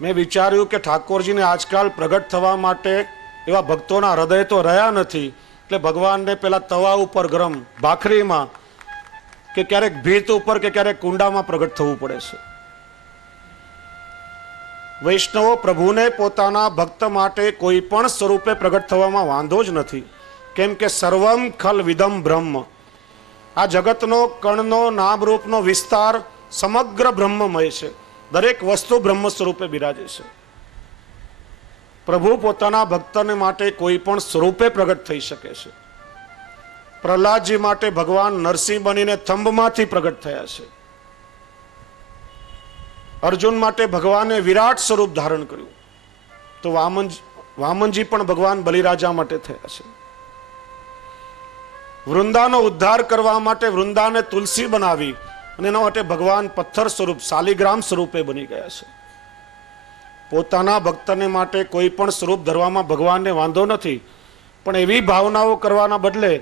મેં વિચાર્યું કે ઠાકોરજીને આજકાલ પ્રગટ થવા માટે એવા ભક્તોના હૃદય તો રહ્યા નથી, એટલે ભગવાનને પેલા તવા ઉપર ગરમ ભાખરીમાં કે ક્યારેક ભીત ઉપર કે ક્યારેક કુંડામાં પ્રગટ થવું પડે છે. વૈષ્ણવો, પ્રભુને પોતાના ભક્ત માટે કોઈ પણ સ્વરૂપે પ્રગટ થવામાં વાંધો જ નથી, કેમ કે સર્વમ ખલ વિદમ બ્રહ્મ. આ જગતનો કણનો નામરૂપનો વિસ્તાર સમગ્ર બ્રહ્મમય છે. દરેક વસ્તુ બ્રહ્મ સ્વરૂપે બિરાજે છે. પ્રભુ પોતાના ભક્તને માટે કોઈ પણ સ્વરૂપે પ્રગટ થઈ શકે છે. પ્રહલાદજી માટે ભગવાન નરસિંહ બનીને થંભમાંથી પ્રગટ થયા છે. અર્જુન માટે ભગવાને વિરાટ સ્વરૂપ ધારણ કર્યું, તો વામનજી પણ ભગવાન બલિરાજા માટે થયા છે. વૃંદાનો ઉદ્ધાર કરવા માટે વૃંદાને તુલસી બનાવી અને એના માટે ભગવાન પથ્થર સ્વરૂપ શાલિગ્રામ સ્વરૂપે બની ગયા છે. પોતાના ભક્તને માટે કોઈ પણ સ્વરૂપ ધરવામાં ભગવાનને વાંધો નથી, પણ એવી ભાવનાઓ કરવાના બદલે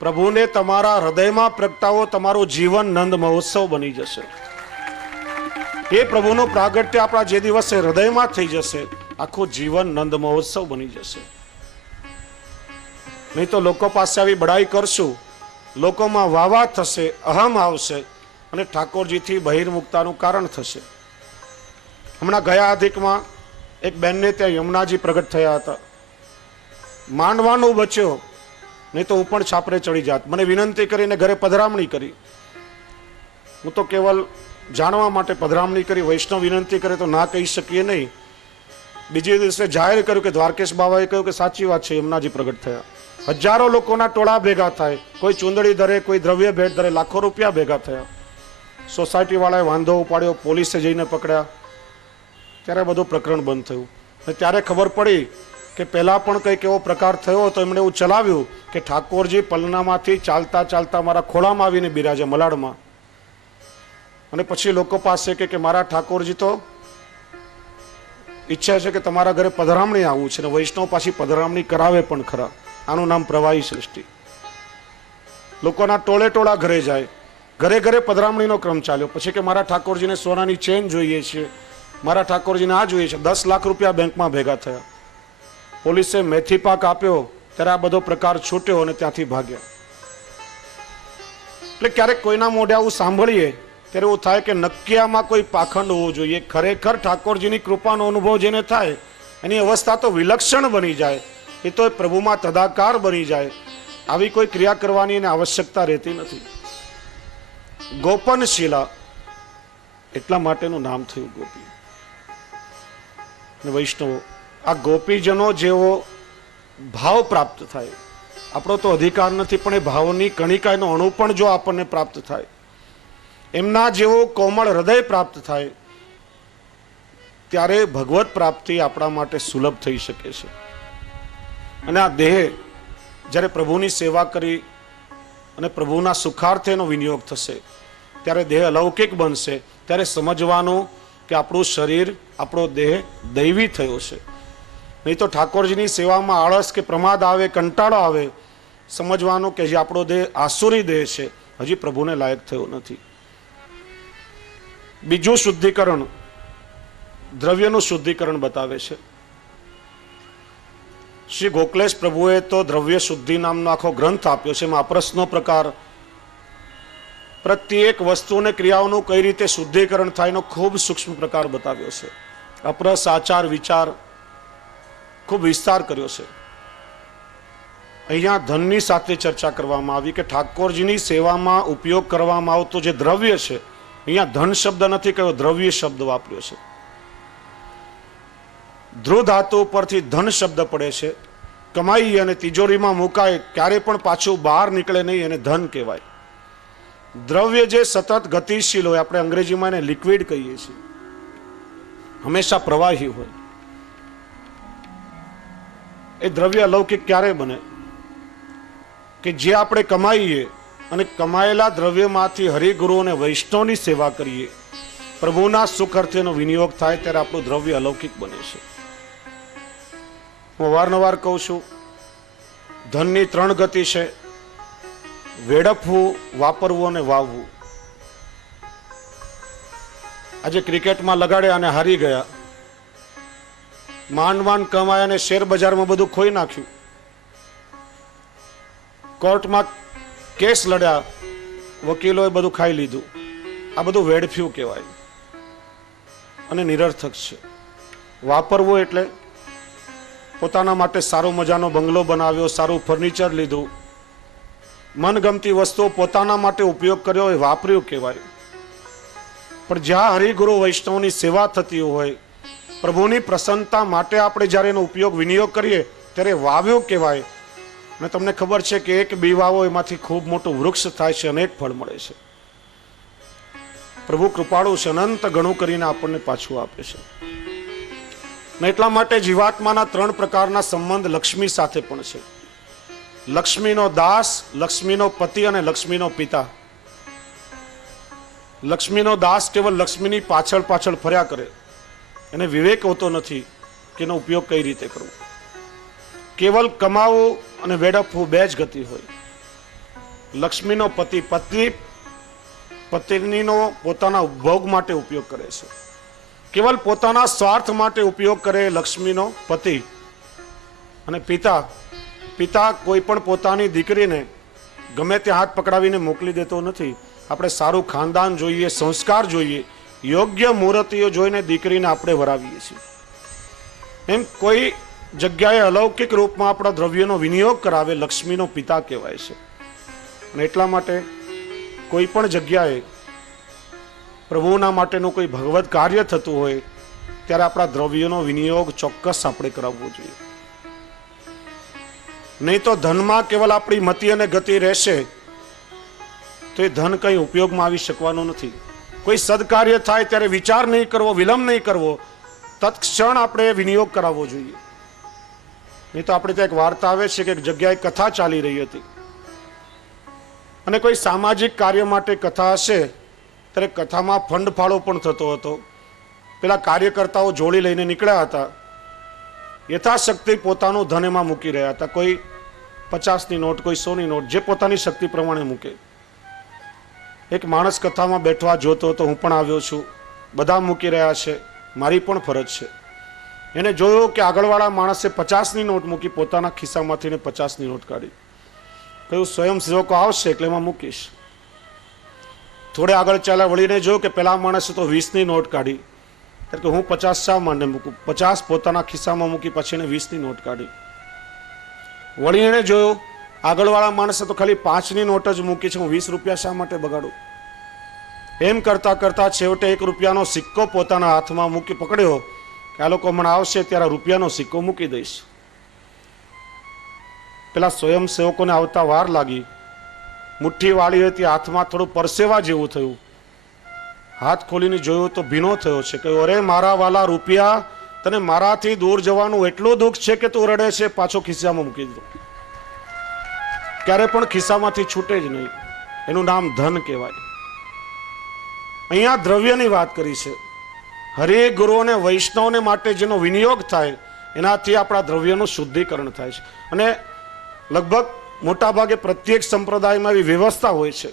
પ્રભુને તમારા હૃદયમાં પ્રગટાવો, તમારું જીવન નંદ મહોત્સવ બની જશે. એ પ્રભુનું પ્રાગટ્ય આપણા જે દિવસે હૃદયમાં થઈ જશે, આખું જીવન નંદ મહોત્સવ બની જશે. નહીં તો લોકો પાસે આવી બડાઈ કરશું, લોકોમાં વાવા થશે, અહમ આવશે અને ઠાકોરજીથી બહિર્મુક્તાનું કારણ થશે. હમણાં ગયા અધિકમાં એક બેનને ત્યાં યમુનાજી પ્રગટ થયા હતા. માંડવાનું બચ્યો, નહીં તો હું પણ છાપરે ચડી જાત. મને વિનંતી કરીને ઘરે પધરામણી કરી. હું તો કેવલ જાણવા માટે પધરામણી કરી, વૈષ્ણવ વિનંતી કરે તો ના કહી શકીએ નહીં. બીજે દિવસે જાહેર કર્યું કે દ્વારકેશ બાબાએ કહ્યું કે સાચી વાત છે, યમુનાજી પ્રગટ થયા. હજારો લોકોના ટોળા ભેગા થાય, કોઈ ચૂંદડી ધરે, કોઈ દ્રવ્ય ભેટ ધરે, લાખો રૂપિયા ભેગા થયા. સોસાયટી વાળાએ વાંધો ઉપાડ્યો, પોલીસે જઈને પકડ્યા, ત્યારે બધું પ્રકરણ બંધ થયું. અને ત્યારે ખબર પડી કે પહેલા પણ કંઈક એવો પ્રકાર થયો તો એમણે એવું ચલાવ્યું કે ઠાકોરજી પલનામાંથી ચાલતા ચાલતા મારા ખોળામાં આવીને બિરાજે મલાડમાં. અને પછી લોકો પાસે કે મારા ઠાકોરજી તો ઈચ્છા છે કે તમારા ઘરે પધરામણી આવવું છે, ને વૈષ્ણવ પાછી પધરામણી કરાવે પણ ખરા. આનું નામ પ્રવાહી સૃષ્ટિ. લોકોના ટોળે ટોળા ઘરે જાય, ઘરે ઘરે પધરામણીનો ક્રમ ચાલ્યો. પછી કે મારા ઠાકોરજીને સોનાની ચેન જોઈએ છે, મારા ઠાકોરજીને આ જોઈએ છે. 10 લાખ રૂપિયા બેંકમાં ભેગા થયા. પોલીસે મેથી પાક આપ્યો ત્યારે આ બધો પ્રકાર છૂટ્યો અને ત્યાંથી ભાગ્યા. એટલે ક્યારેક કોઈના મોઢે આવું સાંભળીએ ત્યારે એવું થાય કે નક્કીયામાં કોઈ પાખંડ હોવો જોઈએ. ખરેખર ઠાકોરજીની કૃપાનો અનુભવ જેને થાય એની અવસ્થા તો વિલક્ષણ બની જાય, એ તો પ્રભુમાં તદાકાર બની જાય. આવી કોઈ ક્રિયા કરવાની એને આવશ્યકતા રહેતી નથી. ગોપનશીલા એટલા માટેનું નામ થયું ગોપી. વૈષ્ણવો, આ ગોપીજનો જેવો ભાવ પ્રાપ્ત થાય, આપણો તો અધિકાર નથી, પણ એ ભાવની કણિકાનો અણુ પણ જો આપણને પ્રાપ્ત થાય, એમના જેવો કોમળ હૃદય પ્રાપ્ત થાય, ત્યારે ભગવત પ્રાપ્તિ આપણા માટે સુલભ થઈ શકે છે. અને આ દેહ જ્યારે પ્રભુની સેવા કરી અને પ્રભુના સુખાર્થેનો વિનિયોગ થશે, ત્યારે દેહ અલૌકિક બનશે. ત્યારે સમજવાનું કે આપણું શરીર, આપણો દેહ દૈવી થયો છે. નહીં તો ઠાકોરજીની સેવામાં આળસ કે પ્રમાદ આવે, કંટાળો આવે, સમજવાનું કે જે આપણો દેહ આસુરી દેહ છે, હજી પ્રભુને લાયક થયો નથી. બીજું શુદ્ધિકરણ દ્રવ્યનું શુદ્ધિકરણ બતાવે છે. શ્રી ગોકલેશ પ્રભુએ તો દ્રવ્ય શુદ્ધિ નામનો આખો ગ્રંથ આપ્યો છે. એમાં અપરસનો પ્રકાર, પ્રત્યેક વસ્તુ અને ક્રિયાઓનું કઈ રીતે શુદ્ધિકરણ થાય એનો ખૂબ સૂક્ષ્મ પ્રકાર બતાવ્યો છે. અપરસ, આચાર, વિચાર ખૂબ વિસ્તાર કર્યો છે. અહીંયા ધનની સાથે ચર્ચા કરવામાં આવી કે ઠાકોરજીની સેવામાં ઉપયોગ કરવામાં આવતો જે દ્રવ્ય છે, અહીંયા ધન શબ્દ નથી કહ્યો, દ્રવ્ય શબ્દ વાપર્યો છે. ધ્રુવ ધાતુ પરથી ધન શબ્દ પડે છે. કમાઈ અને તિજોરીમાં મુકાય, ક્યારે પણ પાછું બહાર નીકળે નહીં, એને ધન કહેવાય. દ્રવ્ય જે સતત ગતિશીલ હોય, આપણે અંગ્રેજીમાં એને લિક્વિડ કહીએ છીએ, હંમેશા પ્રવાહી હોય, એ દ્રવ્ય અલૌકિક ક્યારે બને? કે જે આપણે કમાઈએ અને કમાયેલા દ્રવ્યમાંથી હરિગુરુ અને વૈષ્ણવની સેવા કરીએ, પ્રભુના સુખ અર્થેનો વિનિયોગ થાય, ત્યારે આપણું દ્રવ્ય અલૌકિક બને છે. હું અવારનવાર કહું છું, ધનની 3 ગતિ છે: વેડફવું, વાપરવું અને વાવવું. આજે ક્રિકેટમાં લગાડ્યા અને હારી ગયા, માંડ કમાયા અને શેર બજારમાં બધું ખોઈ નાખ્યું, કોર્ટમાં કેસ લડ્યા, વકીલોએ બધું ખાઈ લીધું. આ બધું વેડફ્યું કહેવાય અને નિરર્થક છે. વાપરવું એટલે પોતાના માટે સારો મજાનો બંગલો બનાવ્યો, સારું ફર્નિચર લીધું, મનગમતી વસ્તુઓ પોતાના માટે ઉપયોગ કર્યો, એ વાપર્યું કહેવાય. પણ જ્યાં હરિગુરુ વૈષ્ણવની સેવા થતી હોય, પ્રભુની પ્રસન્નતા માટે આપણે જ્યારે એનો ઉપયોગ વિનિયોગ કરીએ, ત્યારે વાવ્યો કહેવાય. અને તમને ખબર છે કે એક બી વાવો, એમાંથી ખૂબ મોટું વૃક્ષ થાય છે, અનેક ફળ મળે છે. પ્રભુ કૃપાળુ છે, અનંત ગણું કરીને આપણને પાછું આપે છે. ને એટલા માટે જીવાત્માના 3 પ્રકારના સંબંધ લક્ષ્મી સાથે પણ છે: લક્ષ્મીનો દાસ, લક્ષ્મીનો પતિ અને લક્ષ્મીનો પિતા. લક્ષ્મીનો દાસ કેવલ લક્ષ્મીની પાછળ પાછળ ફર્યા કરે, એને વિવેક હોતો નથી કે એનો ઉપયોગ કઈ રીતે કરવો. કેવલ કમાવું અને વેડફવું 2 જ ગતિ હોય. લક્ષ્મીનો પતિ, પત્નીનો પોતાના ઉપભોગ માટે ઉપયોગ કરે છે, કેવલ પોતાના સ્વાર્થ માટે ઉપયોગ કરે લક્ષ્મીનો પતિ. અને પિતા કોઈ પણ પોતાની દીકરીને ગમે તે હાથ પકડાવીને મોકલી દેતો નથી. આપણે સારું ખાનદાન જોઈએ, સંસ્કાર જોઈએ, યોગ્ય મૂર્તિઓ જોઈને દીકરીને આપણે વરાવીએ છીએ. એમ કોઈ જગ્યાએ અલૌકિક રૂપમાં આપણા દ્રવ્યનો વિનિયોગ કરાવે, લક્ષ્મીનો પિતા કહેવાય છે. અને એટલા માટે કોઈ પણ જગ્યાએ પ્રભુના માટેનું કોઈ ભગવત કાર્ય થતું હોય, ત્યારે આપણા દ્રવ્યનો વિનિયોગ ચોક્કસ આપણે કરાવવો જોઈએ. નહીં તો ધનમાં કેવલ આપણી મતિ અને ગતિ રહેશે તો એ ધન કંઈ ઉપયોગમાં આવી શકવાનું નથી. કોઈ સદકાર્ય થાય ત્યારે વિચાર નહીં કરવો, વિલંબ નહીં કરવો, તત્ક્ષણ આપણે વિનિયોગ કરાવવો જોઈએ. નહીં તો આપણે ત્યાં એક વાર્તા આવે છે કે એક જગ્યાએ કથા ચાલી રહી હતી, અને કોઈ સામાજિક કાર્ય માટે કથા હશે, ત્યારે કથામાં ફંડ ફાળો પણ થતો હતો. પેલા કાર્યકર્તાઓ જોડી લઈને નીકળ્યા હતા, યથાશક્તિ પોતાનું ધન એમાં મૂકી રહ્યા હતા. કોઈ 50ની નોટ, કોઈ 100ની નોટ, જે પોતાની શક્તિ પ્રમાણે મૂકે. એક માણસ કથામાં બેઠવા જોતો હતો, હું પણ આવ્યો છું, બધા મૂકી રહ્યા છે, મારી પણ ફરજ છે. એને જોયું કે આગળવાળા માણસે 50ની નોટ મૂકી, પોતાના ખિસ્સામાંથી 50ની નોટ કાઢી. કહ્યું સ્વયંસેવકો આવશે એટલે એમાં મૂકીશ. થોડે આગળ ચાલ્યા, વળીને જોયું કે પેલા માણસે તો 20ની નોટ કાઢી. ત્યારે કે હું 50 શા માટે મૂકું? 50 પોતાના ખિસ્સામાં મૂકી, પછી એને 20ની નોટ કાઢી. વળીને જોયું આગળવાળા માણસે તો ખાલી 5ની નોટ જ મૂકી છે, હું 20 રૂપિયા શા માટે બગાડું? એમ કરતા કરતા છેવટે 1 રૂપિયાનો સિક્કો પોતાના હાથમાં મૂકી પકડ્યો કે આ લોકો હમણાં આવશે ત્યારે રૂપિયાનો સિક્કો મૂકી દઈશ. પેલા સ્વયંસેવકોને આવતા વાર લાગી. મુઠ્ઠી વાળી હતી, હાથમાં થોડું પરસેવા જેવું થયું. હાથ ખોલીને જોયું તો ભીનો થયો છે. કહ્યું અરે મારા વાલા રૂપિયા, તને મારાથી દૂર જવાનું એટલું દુઃખ છે કે તું રડે છે, પાછો ખિસ્સામાં મૂકી દીધો. ક્યારે પણ ખિસ્સામાંથી છૂટે જ નહીં. એનું નામ ધન કહેવાય. અહીંયા દ્રવ્યની વાત કરી છે. હરિગુરુ અને વૈષ્ણવને માટે જેનો વિનિયોગ થાય એનાથી આપણા દ્રવ્યનું શુદ્ધિકરણ થાય છે. અને લગભગ મોટાભાગે પ્રત્યેક સંપ્રદાયમાં એવી વ્યવસ્થા હોય છે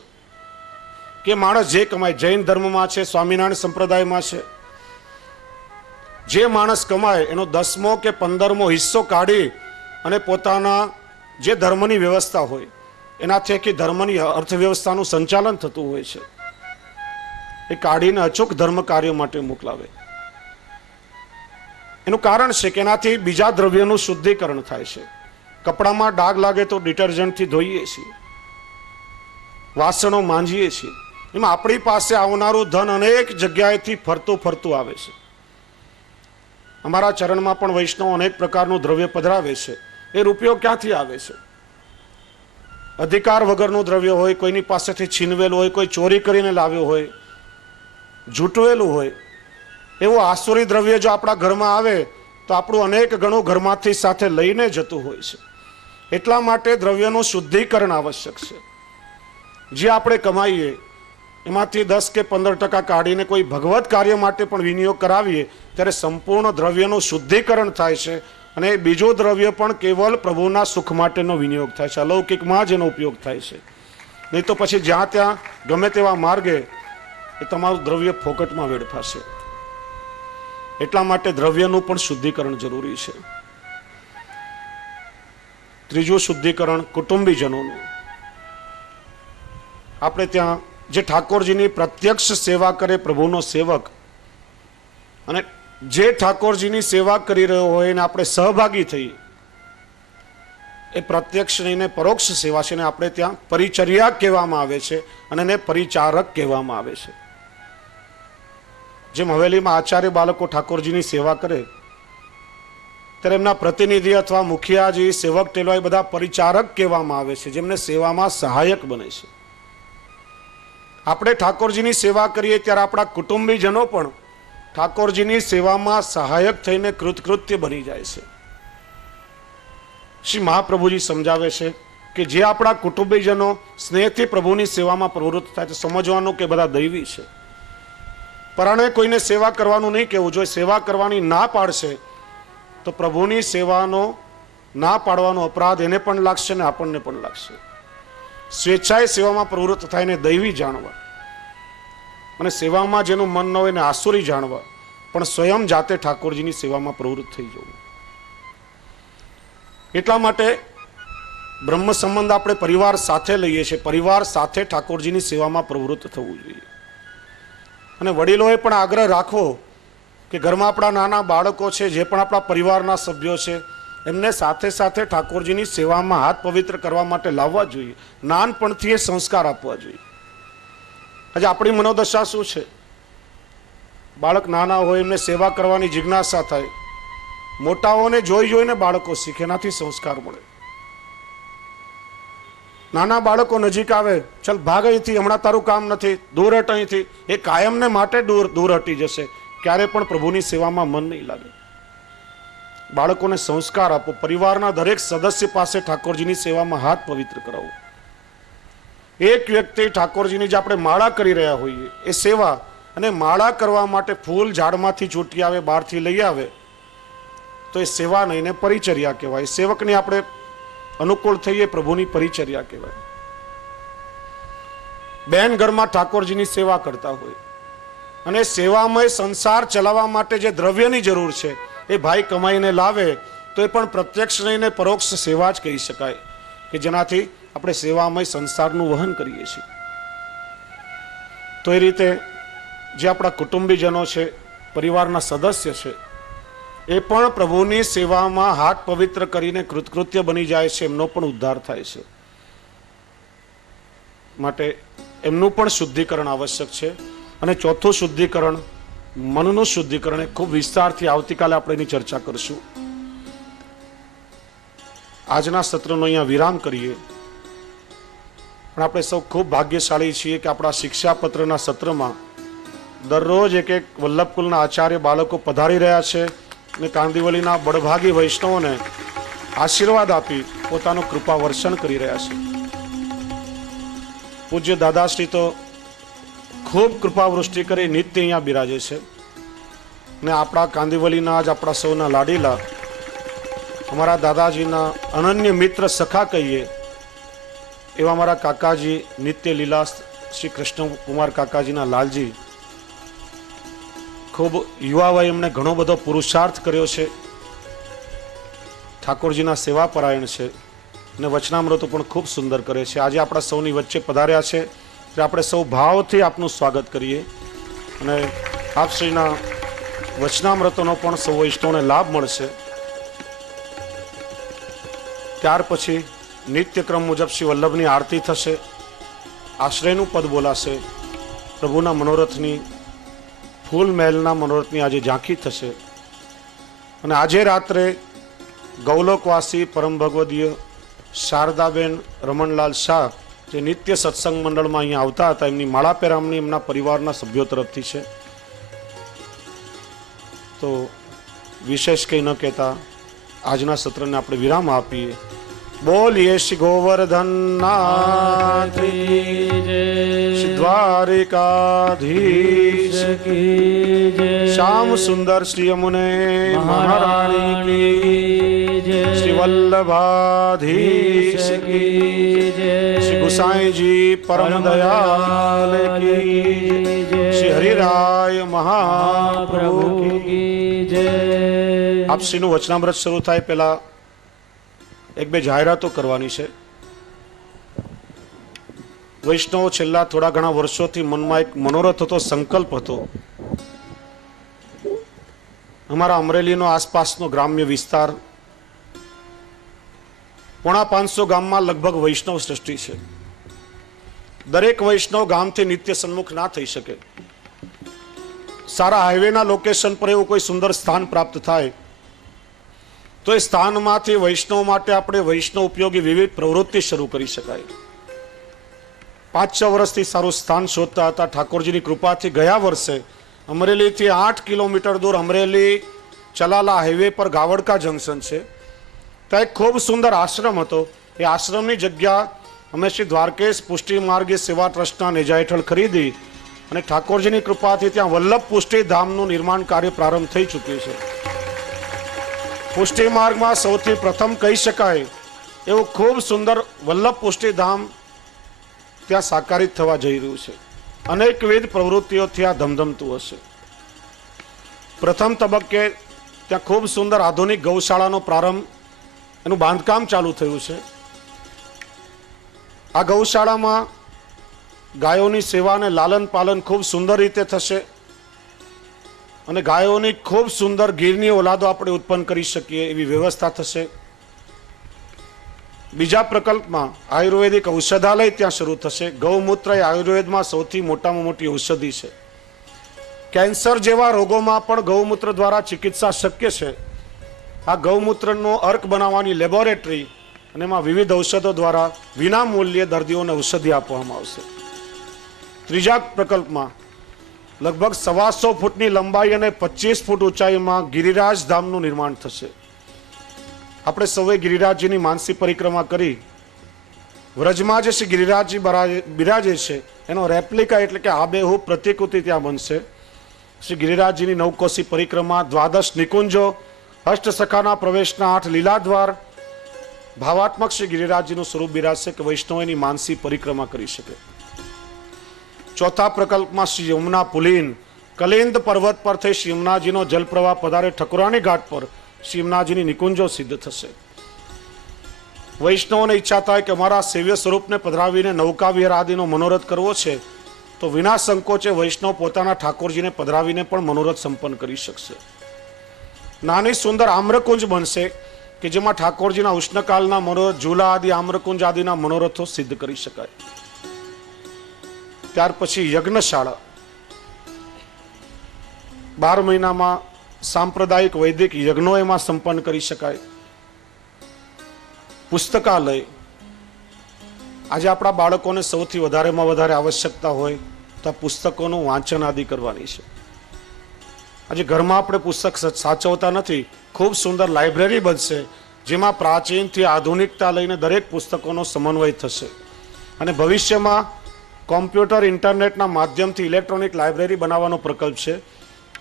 કે માણસ જે કમાય, જૈન ધર્મમાં છે, સ્વામિનારાયણ સંપ્રદાયમાં છે, જે માણસ કમાય એનો 10મો કે 15મો હિસ્સો કાઢી અને પોતાના જે ધર્મની વ્યવસ્થા હોય એનાથી આખી ધર્મની અર્થવ્યવસ્થાનું સંચાલન થતું હોય છે. એ કાઢીને અચૂક ધર્મ કાર્ય માટે મોકલાવે. એનું કારણ છે કે એનાથી બીજા દ્રવ્યનું શુદ્ધિકરણ થાય છે. કપડામાં ડાઘ લાગે તો ડિટર્જન્ટથી ધોઈએ છીએ, વાસણો માંજીએ છીએ. એમાં આપણી પાસે આવનારું ધન અનેક જગ્યાએથી ફરતું ફરતું આવે છે. અમારા ચરણમાં પણ વૈષ્ણવ અનેક પ્રકારનું દ્રવ્ય પધરાવે છે. એ રૂપિયો ક્યાંથી આવે છે? અધિકાર વગરનું દ્રવ્ય હોય, કોઈની પાસેથી છીનવેલું હોય, કોઈ ચોરી કરીને લાવ્યો હોય, જૂટવેલું હોય, એવું આસુરી દ્રવ્ય જો આપણા ઘરમાં આવે તો આપણું અનેક ગણું ઘરમાંથી સાથે લઈને જતું હોય છે. એટલા માટે દ્રવ્યનું શુદ્ધિકરણ આવશ્યક છે. જે આપણે કમાઈએ એમાંથી 10 કે 15% કાઢીને કોઈ ભગવત કાર્ય માટે પણ વિનિયોગ કરાવીએ ત્યારે સંપૂર્ણ દ્રવ્યનું શુદ્ધિકરણ થાય છે. અને બીજું દ્રવ્ય પણ કેવલ પ્રભુના સુખ માટેનો વિનિયોગ થાય છે, અલૌકિકમાં જ એનો ઉપયોગ થાય છે. નહીં તો પછી જ્યાં ત્યાં ગમે તેવા માર્ગે એ તમારું દ્રવ્ય ફોકટમાં વેડફાશે. એટલા માટે દ્રવ્યનું પણ શુદ્ધિકરણ જરૂરી છે. ત્રીજું શુદ્ધિકરણ કુટુંબીજનોનું. આપણે ત્યાં જે ઠાકોરજીની પ્રત્યક્ષ સેવા કરે પ્રભુનો સેવક, અને જે ઠાકોરજીની સેવા કરી રહ્યો હોય એને આપણે સહભાગી થઈએ, એ પ્રત્યક્ષ નહીં ને પરોક્ષ સેવા છે. ને આપણે ત્યાં પરિચર્યા કહેવામાં આવે છે અને એને પરિચારક કહેવામાં આવે છે. જેમ હવેલીમાં આચાર્ય બાળકો ઠાકોરજીની સેવા કરે ત્યારે એમના પ્રતિનિધિ અથવા મુખિયાજી, સેવક ટેલવા, એ બધા પરિચારક કહેવામાં આવે છે, જેમને સેવામાં સહાયક બને છે. આપણે ઠાકોરજીની સેવા કરીએ ત્યારે આપણા કુટુંબીજનો પણ ઠાકોરજીની સેવામાં સહાયક થઈને કૃતકૃત્ય બની જાય છે. શ્રી મહાપ્રભુજી સમજાવે છે કે જે આપણા કુટુંબીજનો સ્નેહથી પ્રભુની સેવામાં પ્રવૃત્ત થાય છે, સમજવાનું કે બધા દૈવી છે. પરાણે કોઈને સેવા કરવાનું નહીં કહેવું. જો સેવા કરવાની ના પાડશે તો પ્રભુની સેવાનો ના પાડવાનો અપરાધ એને પણ લાગશે ને આપણને પણ લાગશે. સ્વેચ્છાએ સેવામાં પ્રવૃત્ત થઈને દૈવી જાણવા, અને સેવામાં જેનું મન ન હોય એને આસુરી જાણવા, પણ સ્વયં જાતે ઠાકોરજીની સેવામાં પ્રવૃત્ત થઈ જવું. એટલા માટે બ્રહ્મ સંબંધ આપણે પરિવાર સાથે લઈએ છીએ. પરિવાર સાથે ઠાકોરજીની સેવામાં પ્રવૃત્ત થવું જોઈએ. અને વડીલોએ પણ આગ્રહ રાખવો કે ઘરમાં આપણા નાના બાળકો છે, જે પણ આપણા પરિવારના સભ્યો છે, એમને સાથે સાથે ઠાકોરજીની સેવામાં હાથ પવિત્ર કરવા માટે લાવવા જોઈએ. નાનપણથી એ સંસ્કાર આપવા જોઈએ. આજે આપણી મનોદશા શું છે? બાળક નાના હોય એમને સેવા કરવાની જિજ્ઞાસા થાય, મોટાઓને જોઈ જોઈને બાળકો શીખે, એનાથી સંસ્કાર મળે. નાના બાળકો નજીક આવે, ચલ ભાગ અહીંથી, હમણાં તારું કામ નથી, દૂર હટ અહીંથી, એ કાયમને માટે દૂર હટી જશે. ક્યારે પણ પ્રભુની સેવામાં મન નહીં લાગે. બાળકોને સંસ્કાર આપો. પરિવારના દરેક સદસ્ય પાસે ઠાકોરજીની સેવામાં હાથ પવિત્ર કરાવો. એક વ્યક્તિ ઠાકોરજીની જે આપણે માળા કરી રહ્યા હોઈએ એ સેવા, અને માળા કરવા માટે ફૂલ ઝાડમાંથી છૂટી આવે, બહારથી લઈ આવે, તો એ સેવા નહીં ને પરિચર્યા કહેવાય. સેવકની આપણે અનુકૂળ થઈએ, પ્રભુની પરિચર્યા કહેવાય. બેન ઘરમાં ઠાકોરજીની સેવા કરતા હોય અને સેવામય સંસાર ચલાવવા માટે જે દ્રવ્યની જરૂર છે એ ભાઈ કમાઈને લાવે તો એ પણ પ્રત્યક્ષ નહીં ને પરોક્ષ સેવા જ કહી શકાય, કે જેનાથી આપણે સેવામય સંસારનું વહન કરીએ છીએ. તો એ રીતે જે આપણા કુટુંબીજનો છે, પરિવારના સદસ્ય છે, એ પણ પ્રભુની સેવામાં હાથ પવિત્ર કરીને કૃતકૃત્ય બની જાય છે, એમનો પણ ઉદ્ધાર થાય છે. માટે એમનું પણ શુદ્ધિકરણ આવશ્યક છે. અને ચોથું શુદ્ધિકરણ, મનનું શુદ્ધિકરણ, એ ખૂબ વિસ્તારથી આવતીકાલે આપણે એની ચર્ચા કરીશું. આજના સત્રનો અહીંયા વિરામ કરીએ. પણ આપણે સૌ ખૂબ ભાગ્યશાળી છીએ કે આપણા શિક્ષાપત્રના સત્રમાં દરરોજ એક વલ્લભકુલના આચાર્ય બાળકો પધારી રહ્યા છે અને કાંદિવલીના બળભાગી વૈષ્ણવોને આશીર્વાદ આપી પોતાનું કૃપા વર્ષન કરી રહ્યા છે. પૂજ્ય દાદાશ્રી તો ખૂબ કૃપા વૃષ્ટિ કરી નિત્ય અહીંયા બિરાજે છે. ને આપણા કાંદિવલીના જ આપણા સૌના લાડીલા અમારા દાદાજીના અનન્ય મિત્ર સખા કહીએ એવા મારા કાકાજી નિત્ય લીલા શ્રી કૃષ્ણ કુમાર કાકાજીના લાલજી ખૂબ યુવા વયે એમણે ઘણો બધો પુરુષાર્થ કર્યો છે, ઠાકોરજીના સેવા પરાયણ છે અને વચનામૃતો પણ ખૂબ સુંદર કરે છે. આજે આપણા સૌની વચ્ચે પધાર્યા છે એટલે આપણે સૌ ભાવથી આપનું સ્વાગત કરીએ અને આપ શ્રીના વચનામૃતોનો પણ સૌ વૈષ્ણવને લાભ મળશે. ત્યાર પછી નિત્યક્રમ મુજબ શ્રી વલ્લભની આરતી થશે, આશ્રયનું પદ બોલાશે, પ્રભુના મનોરથની ફૂલ મહેલના મનોરથની આજે ઝાંખી થશે અને આજે રાત્રે ગૌલોકવાસી પરમ ભગવદીય શારદાબેન રમણલાલ શાહ જે નિત્ય સત્સંગ મંડળમાં અહીંયા આવતા હતા એમની માળા પેરામણી એમના પરિવારના સભ્યો તરફથી છે. તો વિશેષ કંઈ ન કહેતા આજના સત્રને આપણે વિરામ આપીએ. બોલીએ શ્રી ગોવર્ધનનાથ શ્રી દ્વારિકાધીશ શ્યામ સુંદર શ્રી યમુને મહારાણી શ્રી વલ્લભાધીશ શ્રી ગુસાઈજી પરમ દયાલ શ્રી હરિરાય મહાપ્રભુ આપ શ્રીનું વચનામૃત શરૂ થાય પહેલા એક બે જાહેરાતો કરવાની છે. વૈષ્ણવો છેલ્લા થોડા ઘણા વર્ષોથી મનમાં એક મનોરથ હતો, સંકલ્પ હતો. અમારા અમરેલીનો આસપાસનો ગ્રામ્ય વિસ્તાર 550 ગામમાં લગભગ વૈષ્ણવ સૃષ્ટિ છે. દરેક વૈષ્ણવ ગામથી નિત્ય સન્મુખ ના થઈ શકે. સારા હાઈવેના લોકેશન પર એવું કોઈ સુંદર સ્થાન પ્રાપ્ત થાય તો એ સ્થાનમાંથી વૈષ્ણવ માટે આપણે વૈષ્ણવ ઉપયોગી વિવિધ પ્રવૃત્તિ શરૂ કરી શકાય. 5-6 વર્ષથી સારું સ્થાન શોધતા હતા. ઠાકોરજીની કૃપાથી ગયા વર્ષે અમરેલીથી 8 કિલોમીટર દૂર અમરેલી ચલાલા હાઈવે પર ગાવડકા જંકશન છે, ત્યાં એક ખૂબ સુંદર આશ્રમ હતો. એ આશ્રમની જગ્યા અમે શ્રી દ્વારકેશ પુષ્ટિ માર્ગી સેવા ટ્રસ્ટના નેજા હેઠળ ખરીદી અને ઠાકોરજીની કૃપાથી ત્યાં વલ્લભ પુષ્ટિ ધામનું નિર્માણ કાર્ય પ્રારંભ થઈ ચૂક્યું છે. પુષ્ટિ માર્ગમાં સૌથી પ્રથમ કહી શકાય એવું ખૂબ સુંદર વલ્લભ પુષ્ટિ ધામ ત્યાં સાકારિત થવા જઈ રહ્યું છે. અનેકવિધ પ્રવૃત્તિઓથી આ ધમધમતું હશે. પ્રથમ તબક્કે ત્યાં ખૂબ સુંદર આધુનિક ગૌશાળાનો પ્રારંભ, એનું બાંધકામ ચાલુ થયું છે. આ ગૌશાળામાં ગાયોની સેવા અને લાલન પાલન ખૂબ સુંદર રીતે થશે અને ગાયોની ખૂબ સુંદર ગીરની ઓલાદો આપણે ઉત્પન્ન કરી શકીએ એવી વ્યવસ્થા થશે. બીજા પ્રકલ્પમાં આયુર્વેદિક ઔષધાલય ત્યાં શરૂ થશે. ગૌમૂત્ર એ આયુર્વેદમાં સૌથી મોટામાં મોટી ઔષધિ છે. કેન્સર જેવા રોગોમાં પણ ગૌમૂત્ર દ્વારા ચિકિત્સા શક્ય છે. આ ગૌમૂત્રનો અર્ક બનાવવાની લેબોરેટરી અને એમાં વિવિધ ઔષધો દ્વારા વિના મૂલ્યે દર્દીઓને ઔષધિ આપવામાં આવશે. ત્રીજા પ્રકલ્પમાં લગભગ 125 ફૂટની લંબાઈ અને 25 ફૂટ ઊંચાઈમાં ગિરિરાજ ધામનું નિર્માણ થશે. આપણે સૌએ ગિરિરાજજીની માનસી પરિક્રમા કરી વ્રજમાં જે શ્રી ગિરિરાજજી બિરાજે છે એનો રેપ્લિકા એટલે કે આબેહૂબ પ્રતિકૃતિ ત્યાં બનશે. શ્રી ગિરિરાજજીની નવકોશી પરિક્રમા, 12 નિકુંજો, અષ્ટસખાના પ્રવેશના 8 લીલાદ્વાર, ભાવાત્મક શ્રી ગિરિરાજજીનું સ્વરૂપ બિરાજશે કે વૈષ્ણવની માનસી પરિક્રમા કરી શકે. ચોથા પ્રકલ્પમાં શ્રી યમુના પુલીન કલિંદ પર્વત પર થઈ શ્રી યમુનાજીનો જલપ્રવાહ પધારે ઠકુરાણી ઘાટ પર શ્રી યમુનાજીની નિકુંજો સિદ્ધ થશે. વૈષ્ણવોને ઈચ્છા થાય કે અમારા સેવ્ય સ્વરૂપને પધરાવીને નૌકા વિહાર આદિનો મનોરથ કરવો છે તો વિના સંકોચે વૈષ્ણવ પોતાના ઠાકોરજીને પધરાવીને પણ મનોરથ સંપન્ન કરી શકશે. નાની સુંદર આમ્રકુંજ બનશે કે જેમાં ઠાકોરજીના ઉષ્ણકાલના મનોરથ, ઝૂલા આદિ આમ્રકુંજ આદિના મનોરથો સિદ્ધ કરી શકાય. ત્યાર પછી યજ્ઞશાળા, 12 મહિનામાં સાંપ્રદાયિક વૈદિક યજ્ઞો એમાં સંપન્ન કરી શકાય. પુસ્તકાલય, આજે આપણા બાળકોને સૌથી વધારેમાં વધારે આવશ્યકતા હોય તો આ પુસ્તકોનું વાંચન આદિ કરવાની છે. આજે ઘરમાં આપણે પુસ્તક સાચવતા નથી. ખૂબ સુંદર લાઇબ્રેરી બનશે જેમાં પ્રાચીનથી આધુનિકતા લઈને દરેક પુસ્તકોનો સમન્વય થશે અને ભવિષ્યમાં કોમ્પ્યુટર, ઇન્ટરનેટના માધ્યમથી ઇલેક્ટ્રોનિક લાઇબ્રેરી બનાવવાનો પ્રકલ્પ છે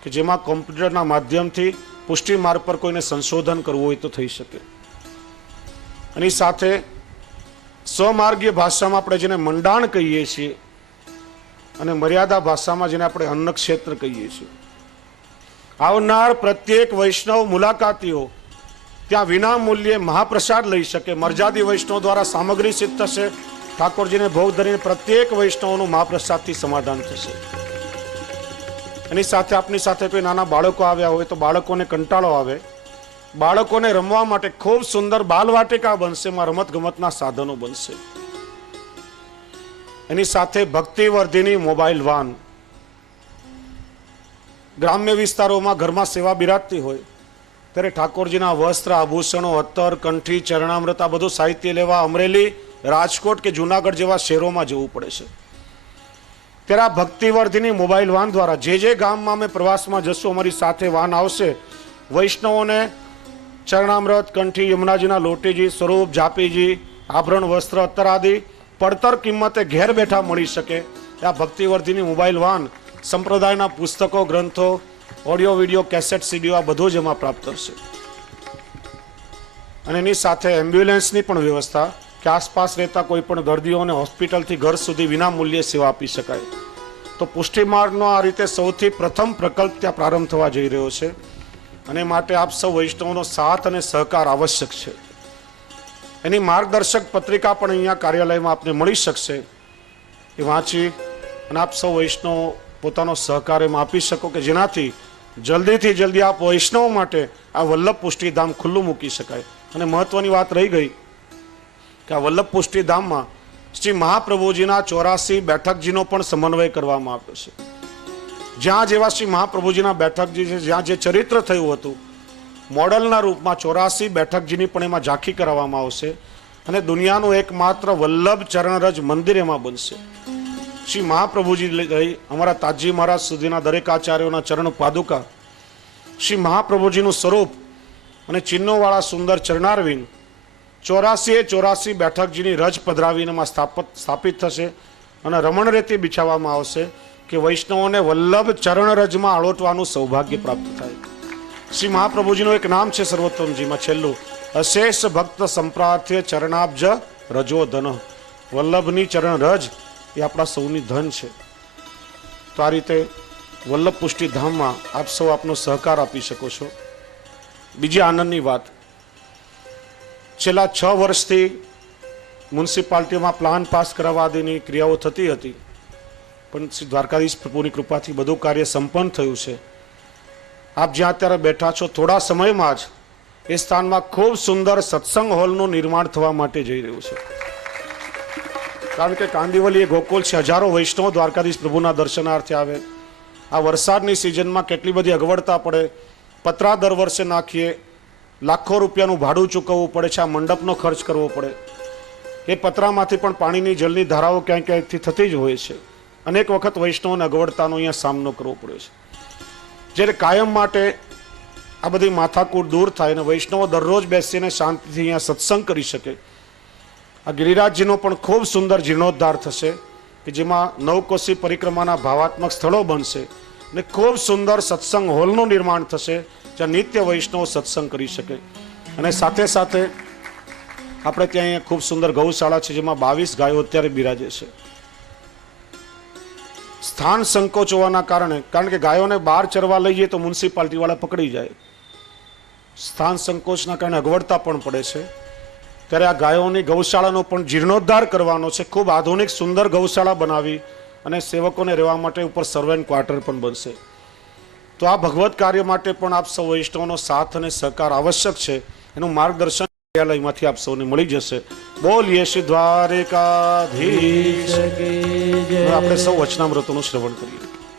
કે જેમાં કોમ્પ્યુટરના માધ્યમથી પુષ્ટિ માર્ગ પર કોઈને સંશોધન કરવું હોય તો થઈ શકે. એની સાથે સ્વમાર્ગીય ભાષામાં આપણે જેને મંડાણ કહીએ છીએ અને મર્યાદા ભાષામાં જેને આપણે અન્ન ક્ષેત્ર કહીએ છીએ. આવનાર પ્રત્યેક વૈષ્ણવ મુલાકાતીઓ ત્યાં વિના મૂલ્યે મહાપ્રસાદ લઈ શકે. મર્યાદી વૈષ્ણવ દ્વારા સામગ્રી સિદ્ધ થશે. ઠાકોરજીને ભોગ ધરીને પ્રત્યેક વૈષ્ણવનું મહાપ્રસાદથી સમાધાન થશે. એની સાથે આપની સાથે કોઈ નાના બાળકો આવ્યા હોય તો બાળકોને કંટાળો આવે, બાળકોને રમવા માટે ખૂબ સુંદર બાલવાટિકા બનશે, એમાં રમત ગમતના સાધનો બનશે. એની સાથે ભક્તિવર્ધિની મોબાઈલ વાન. ગ્રામ્ય વિસ્તારોમાં ઘરમાં સેવા બિરાજતી હોય ત્યારે ઠાકોરજીના વસ્ત્ર, આભૂષણો, અત્તર, કંઠી, ચરણામૃત આ બધું સાહિત્ય લેવા અમરેલી, રાજકોટ કે જુનાગઢ જેવા શહેરોમાં જવું પડે છે. ત્યારે આ ભક્તિવર્ધિની મોબાઈલ વાન દ્વારા જે ગામમાં અમે પ્રવાસમાં જશું અમારી સાથે વાન આવશે. વૈષ્ણવોને ચરણામૃત, કંઠી, યમુનાજીના લોટીજી, સ્વરૂપ, જાપીજી, આભરણ, વસ્ત્ર, અત્તર આદિ પડતર કિંમતે ઘેર બેઠા મળી શકે. આ ભક્તિવર્ધિની મોબાઈલ વાન સંપ્રદાયના પુસ્તકો, ગ્રંથો, ઓડિયો, વિડીયો, કેસેટ, સીડીઓ આ બધું જ એમાં પ્રાપ્ત થશે. અને એની સાથે એમ્બ્યુલન્સની પણ વ્યવસ્થા કે આસપાસ રહેતા કોઈ પણ દર્દીઓને હોસ્પિટલથી ઘર સુધી વિના મૂલ્યે સેવા આપી શકાય. તો પુષ્ટિ માર્ગનો આ રીતે સૌથી પ્રથમ પ્રકલ્પ ત્યાં પ્રારંભ થવા જઈ રહ્યો છે. અને માટે આપ સૌ વૈષ્ણવનો સાથ અને સહકાર આવશ્યક છે. એની માર્ગદર્શક પત્રિકા પણ અહીંયા કાર્યાલયમાં આપને મળી શકશે. એ વાંચી અને આપ સૌ વૈષ્ણવ પોતાનો સહકાર એમાં આપી શકો કે જેનાથી જલ્દીથી જલ્દી આપ વૈષ્ણવ માટે આ વલ્લભ પુષ્ટિધામ ખુલ્લું મૂકી શકાય. અને મહત્વની વાત રહી ગઈ કે આ વલ્લભ પુષ્ટિધામમાં શ્રી મહાપ્રભુજીના 84 બેઠકજીનો પણ સમન્વય કરવામાં આવ્યો છે. જ્યાં જેવા શ્રી મહાપ્રભુજીના બેઠકજી છે, જ્યાં જે ચરિત્ર થયું હતું મોડલના રૂપમાં 84 બેઠકજીની પણ એમાં ઝાંખી કરાવવામાં આવશે. અને દુનિયાનું એકમાત્ર વલ્લભ ચરણરજ મંદિર એમાં બનશે. શ્રી મહાપ્રભુજી લઈ અમારા તાજી મહારાજ સુધીના દરેક આચાર્યોના ચરણ પાદુકા, શ્રી મહાપ્રભુજીનું સ્વરૂપ અને ચિહ્નોવાળા સુંદર ચરણારવિંદ 84 બેઠકજીની રજ પધરાવીને એમાં સ્થાપિત થશે. અને રમણરેતી બિછાવવામાં આવશે કે વૈષ્ણવોને વલ્લભ ચરણરજમાં આળોટવાનું સૌભાગ્ય પ્રાપ્ત થાય. શ્રી મહાપ્રભુજીનું એક નામ છે સર્વોત્તમજીમાં છેલ્લું, અશેષ ભક્ત સંપ્રાર્થ્ય ચરણાબ્જ રજો ધન. વલ્લભની ચરણ રજ એ આપણા સૌની ધન છે. તો આ રીતે વલ્લભ પુષ્ટિ ધામમાં આપ સૌ આપનો સહકાર આપી શકો છો. બીજી આનંદની વાત, છેલ્લા 6 વર્ષથી મ્યુનિસિપાલિટીમાં પ્લાન પાસ કરાવવા આદિની ક્રિયાઓ થતી હતી, પણ શ્રી દ્વારકાધીશ પ્રભુની કૃપાથી બધું કાર્ય સંપન્ન થયું છે. આપ જ્યાં અત્યારે બેઠા છો થોડા સમયમાં જ એ સ્થાનમાં ખૂબ સુંદર સત્સંગ હોલનું નિર્માણ થવા માટે જઈ રહ્યું છે. કારણ કે કાંદિવલી એ ગોકુલ છે, હજારો વૈષ્ણવ દ્વારકાધીશ પ્રભુના દર્શનાર્થે આવે. આ વરસાદની સિઝનમાં કેટલી બધી અગવડતા પડે, પતરા દર વર્ષે નાખીએ, લાખો રૂપિયાનું ભાડું ચૂકવવું પડે છે, આ મંડપનો ખર્ચ કરવો પડે. એ પતરામાંથી પણ પાણીની જલની ધારાઓ ક્યાંય ક્યાંયથી થતી જ હોય છે. અનેક વખત વૈષ્ણવોને અગવડતાનો અહીંયા સામનો કરવો પડે છે. જ્યારે કાયમ માટે આ બધી માથાકૂટ દૂર થાય અને વૈષ્ણવો દરરોજ બેસીને શાંતિથી અહીંયા સત્સંગ કરી શકે, આ ગિરિરાજજીનો પણ ખૂબ સુંદર જીર્ણોદ્ધાર થશે કે જેમાં નવકોશી પરિક્રમાના ભાવાત્મક સ્થળો બનશે અને ખૂબ સુંદર સત્સંગ હોલનું નિર્માણ થશે જ્યાં નિત્ય વૈષ્ણવ સત્સંગ કરી શકે. અને સાથે સાથે આપણે ત્યાં અહીંયા ખૂબ સુંદર ગૌશાળા છે જેમાં 22 ગાયો અત્યારે બિરાજે છે. સ્થાન સંકોચ હોવાના કારણે, કારણ કે ગાયોને બહાર ચરવા લઈ જઈએ તો મ્યુનિસિપાલિટી વાળા પકડી જાય, સ્થાન સંકોચના કારણે અગવડતા પણ પડે છે. ત્યારે આ ગાયોની ગૌશાળાનો પણ જીર્ણોદ્ધાર કરવાનો છે. ખૂબ આધુનિક સુંદર ગૌશાળા બનાવી અને સેવકોને રહેવા માટે ઉપર સર્વન્ટ ક્વાર્ટર પણ બનશે. તો આ ભગવત કાર્ય માટે પણ આપ સૌ વૈષ્ણવનો સાથ અને સહકાર આવશ્યક છે. એનું માર્ગદર્શન કાર્યાલયમાંથી આપ સૌને મળી જશે. બોલીએ શ્રી દ્વારકાધીશ. આપણે સૌ વચનામૃતોનું શ્રવણ કરીએ.